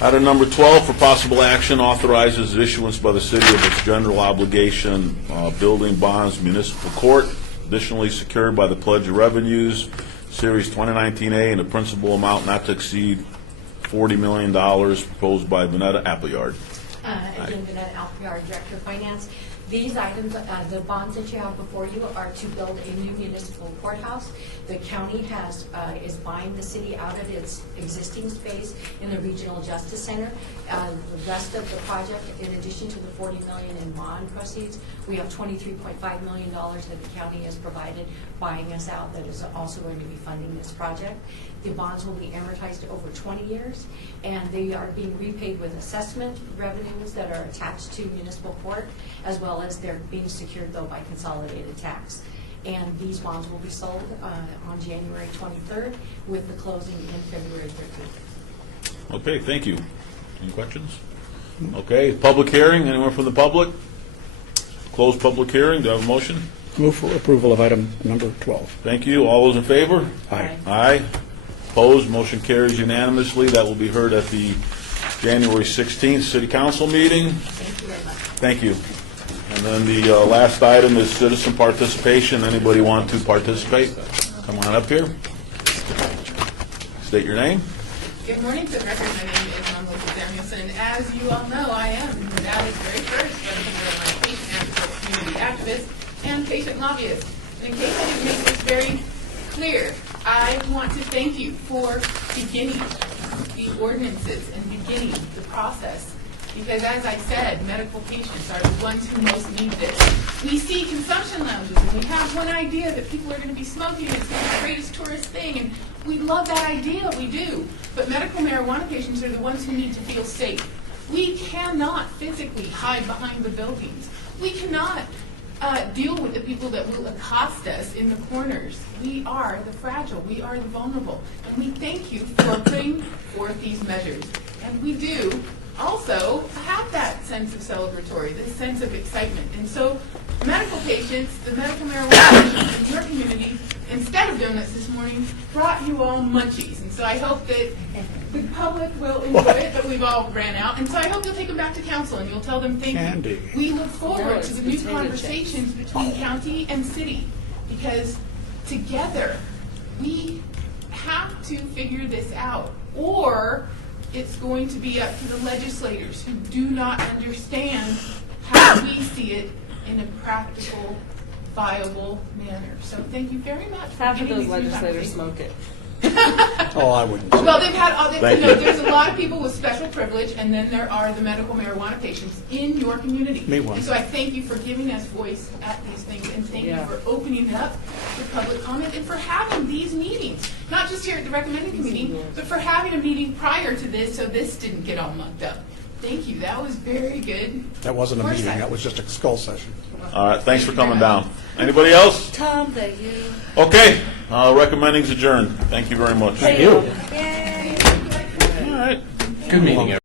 Item number 12 for possible action, authorizes the issuance by the city of its general obligation building bonds municipal court, additionally secured by the pledge of revenues, Series 2019A, in a principal amount not to exceed $40 million, proposed by Vanetta Appleyard. Again, Vanetta Appleyard, Director of Finance. These items, the bonds that you have before you are to build a new municipal courthouse. The county is buying the city out of its existing space in the Regional Justice Center. The rest of the project, in addition to the $40 million in bond proceeds, we have $23.5 million that the county has provided buying us out that is also going to be funding this project. The bonds will be amortized over 20 years, and they are being repaid with assessment revenues that are attached to municipal court, as well as they're being secured, though, by consolidated tax. And these bonds will be sold on January 23rd, with the closing in February 13th. Okay, thank you. Any questions? Okay, public hearing, anyone from the public? Closed public hearing, do I have a motion? Move for approval of item number 12. Thank you. All those in favor? Aye. Aye. Opposed? Motion carries unanimously. That will be heard at the January 16th City Council meeting. Thank you very much. Thank you. And then the last item is citizen participation. Anybody want to participate? Come on up here. State your name. Good morning, for the record, my name is Melissa Samuelson. As you all know, I am the Valley's very first resident patient advocate, community activist, and patient lobbyist. And in case I didn't make this very clear, I want to thank you for beginning the ordinances and beginning the process. Because as I said, medical patients are the ones who most need this. We see consumption lounges and we have one idea that people are going to be smoking and it's going to be the greatest tourist thing, and we love that idea, we do. But medical marijuana patients are the ones who need to feel safe. We cannot physically hide behind the buildings. We cannot deal with the people that will accost us in the corners. We are the fragile, we are the vulnerable, and we thank you for putting forth these measures. And we do also have that sense of celebratory, this sense of excitement. And so medical patients, the medical marijuana patients in your community, instead of donuts this morning, brought you all munchies. And so I hope that the public will enjoy it, but we've all ran out. And so I hope you'll take them back to council and you'll tell them thank Candy. you. We look forward to the new Potato conversations between county and city, because together we have to figure this out, or it's going to be up to the legislators who do not understand how we see it in a practical, viable manner. So thank you very much for Half of getting those these new legislators conversations. smoke it. Oh, I wouldn't say Well, that. they've had, Thank you know, you. there's a lot of people with special privilege, and then there are the medical marijuana patients in your community. Me one. And so I thank you for giving us voice at these things, and thank Yeah. you for opening it up to public comment, and for having these meetings, not just here at the recommending committee, but for having a meeting prior to this, so this didn't get all mucked up. Thank you, that was very good. That wasn't a meeting, Foresight. that was just a skull session. All right, thanks for coming down. Anybody else? Tom, thank you. Okay, recommending's adjourned. Thank you very much. Thank you. All right. Good meeting, everyone.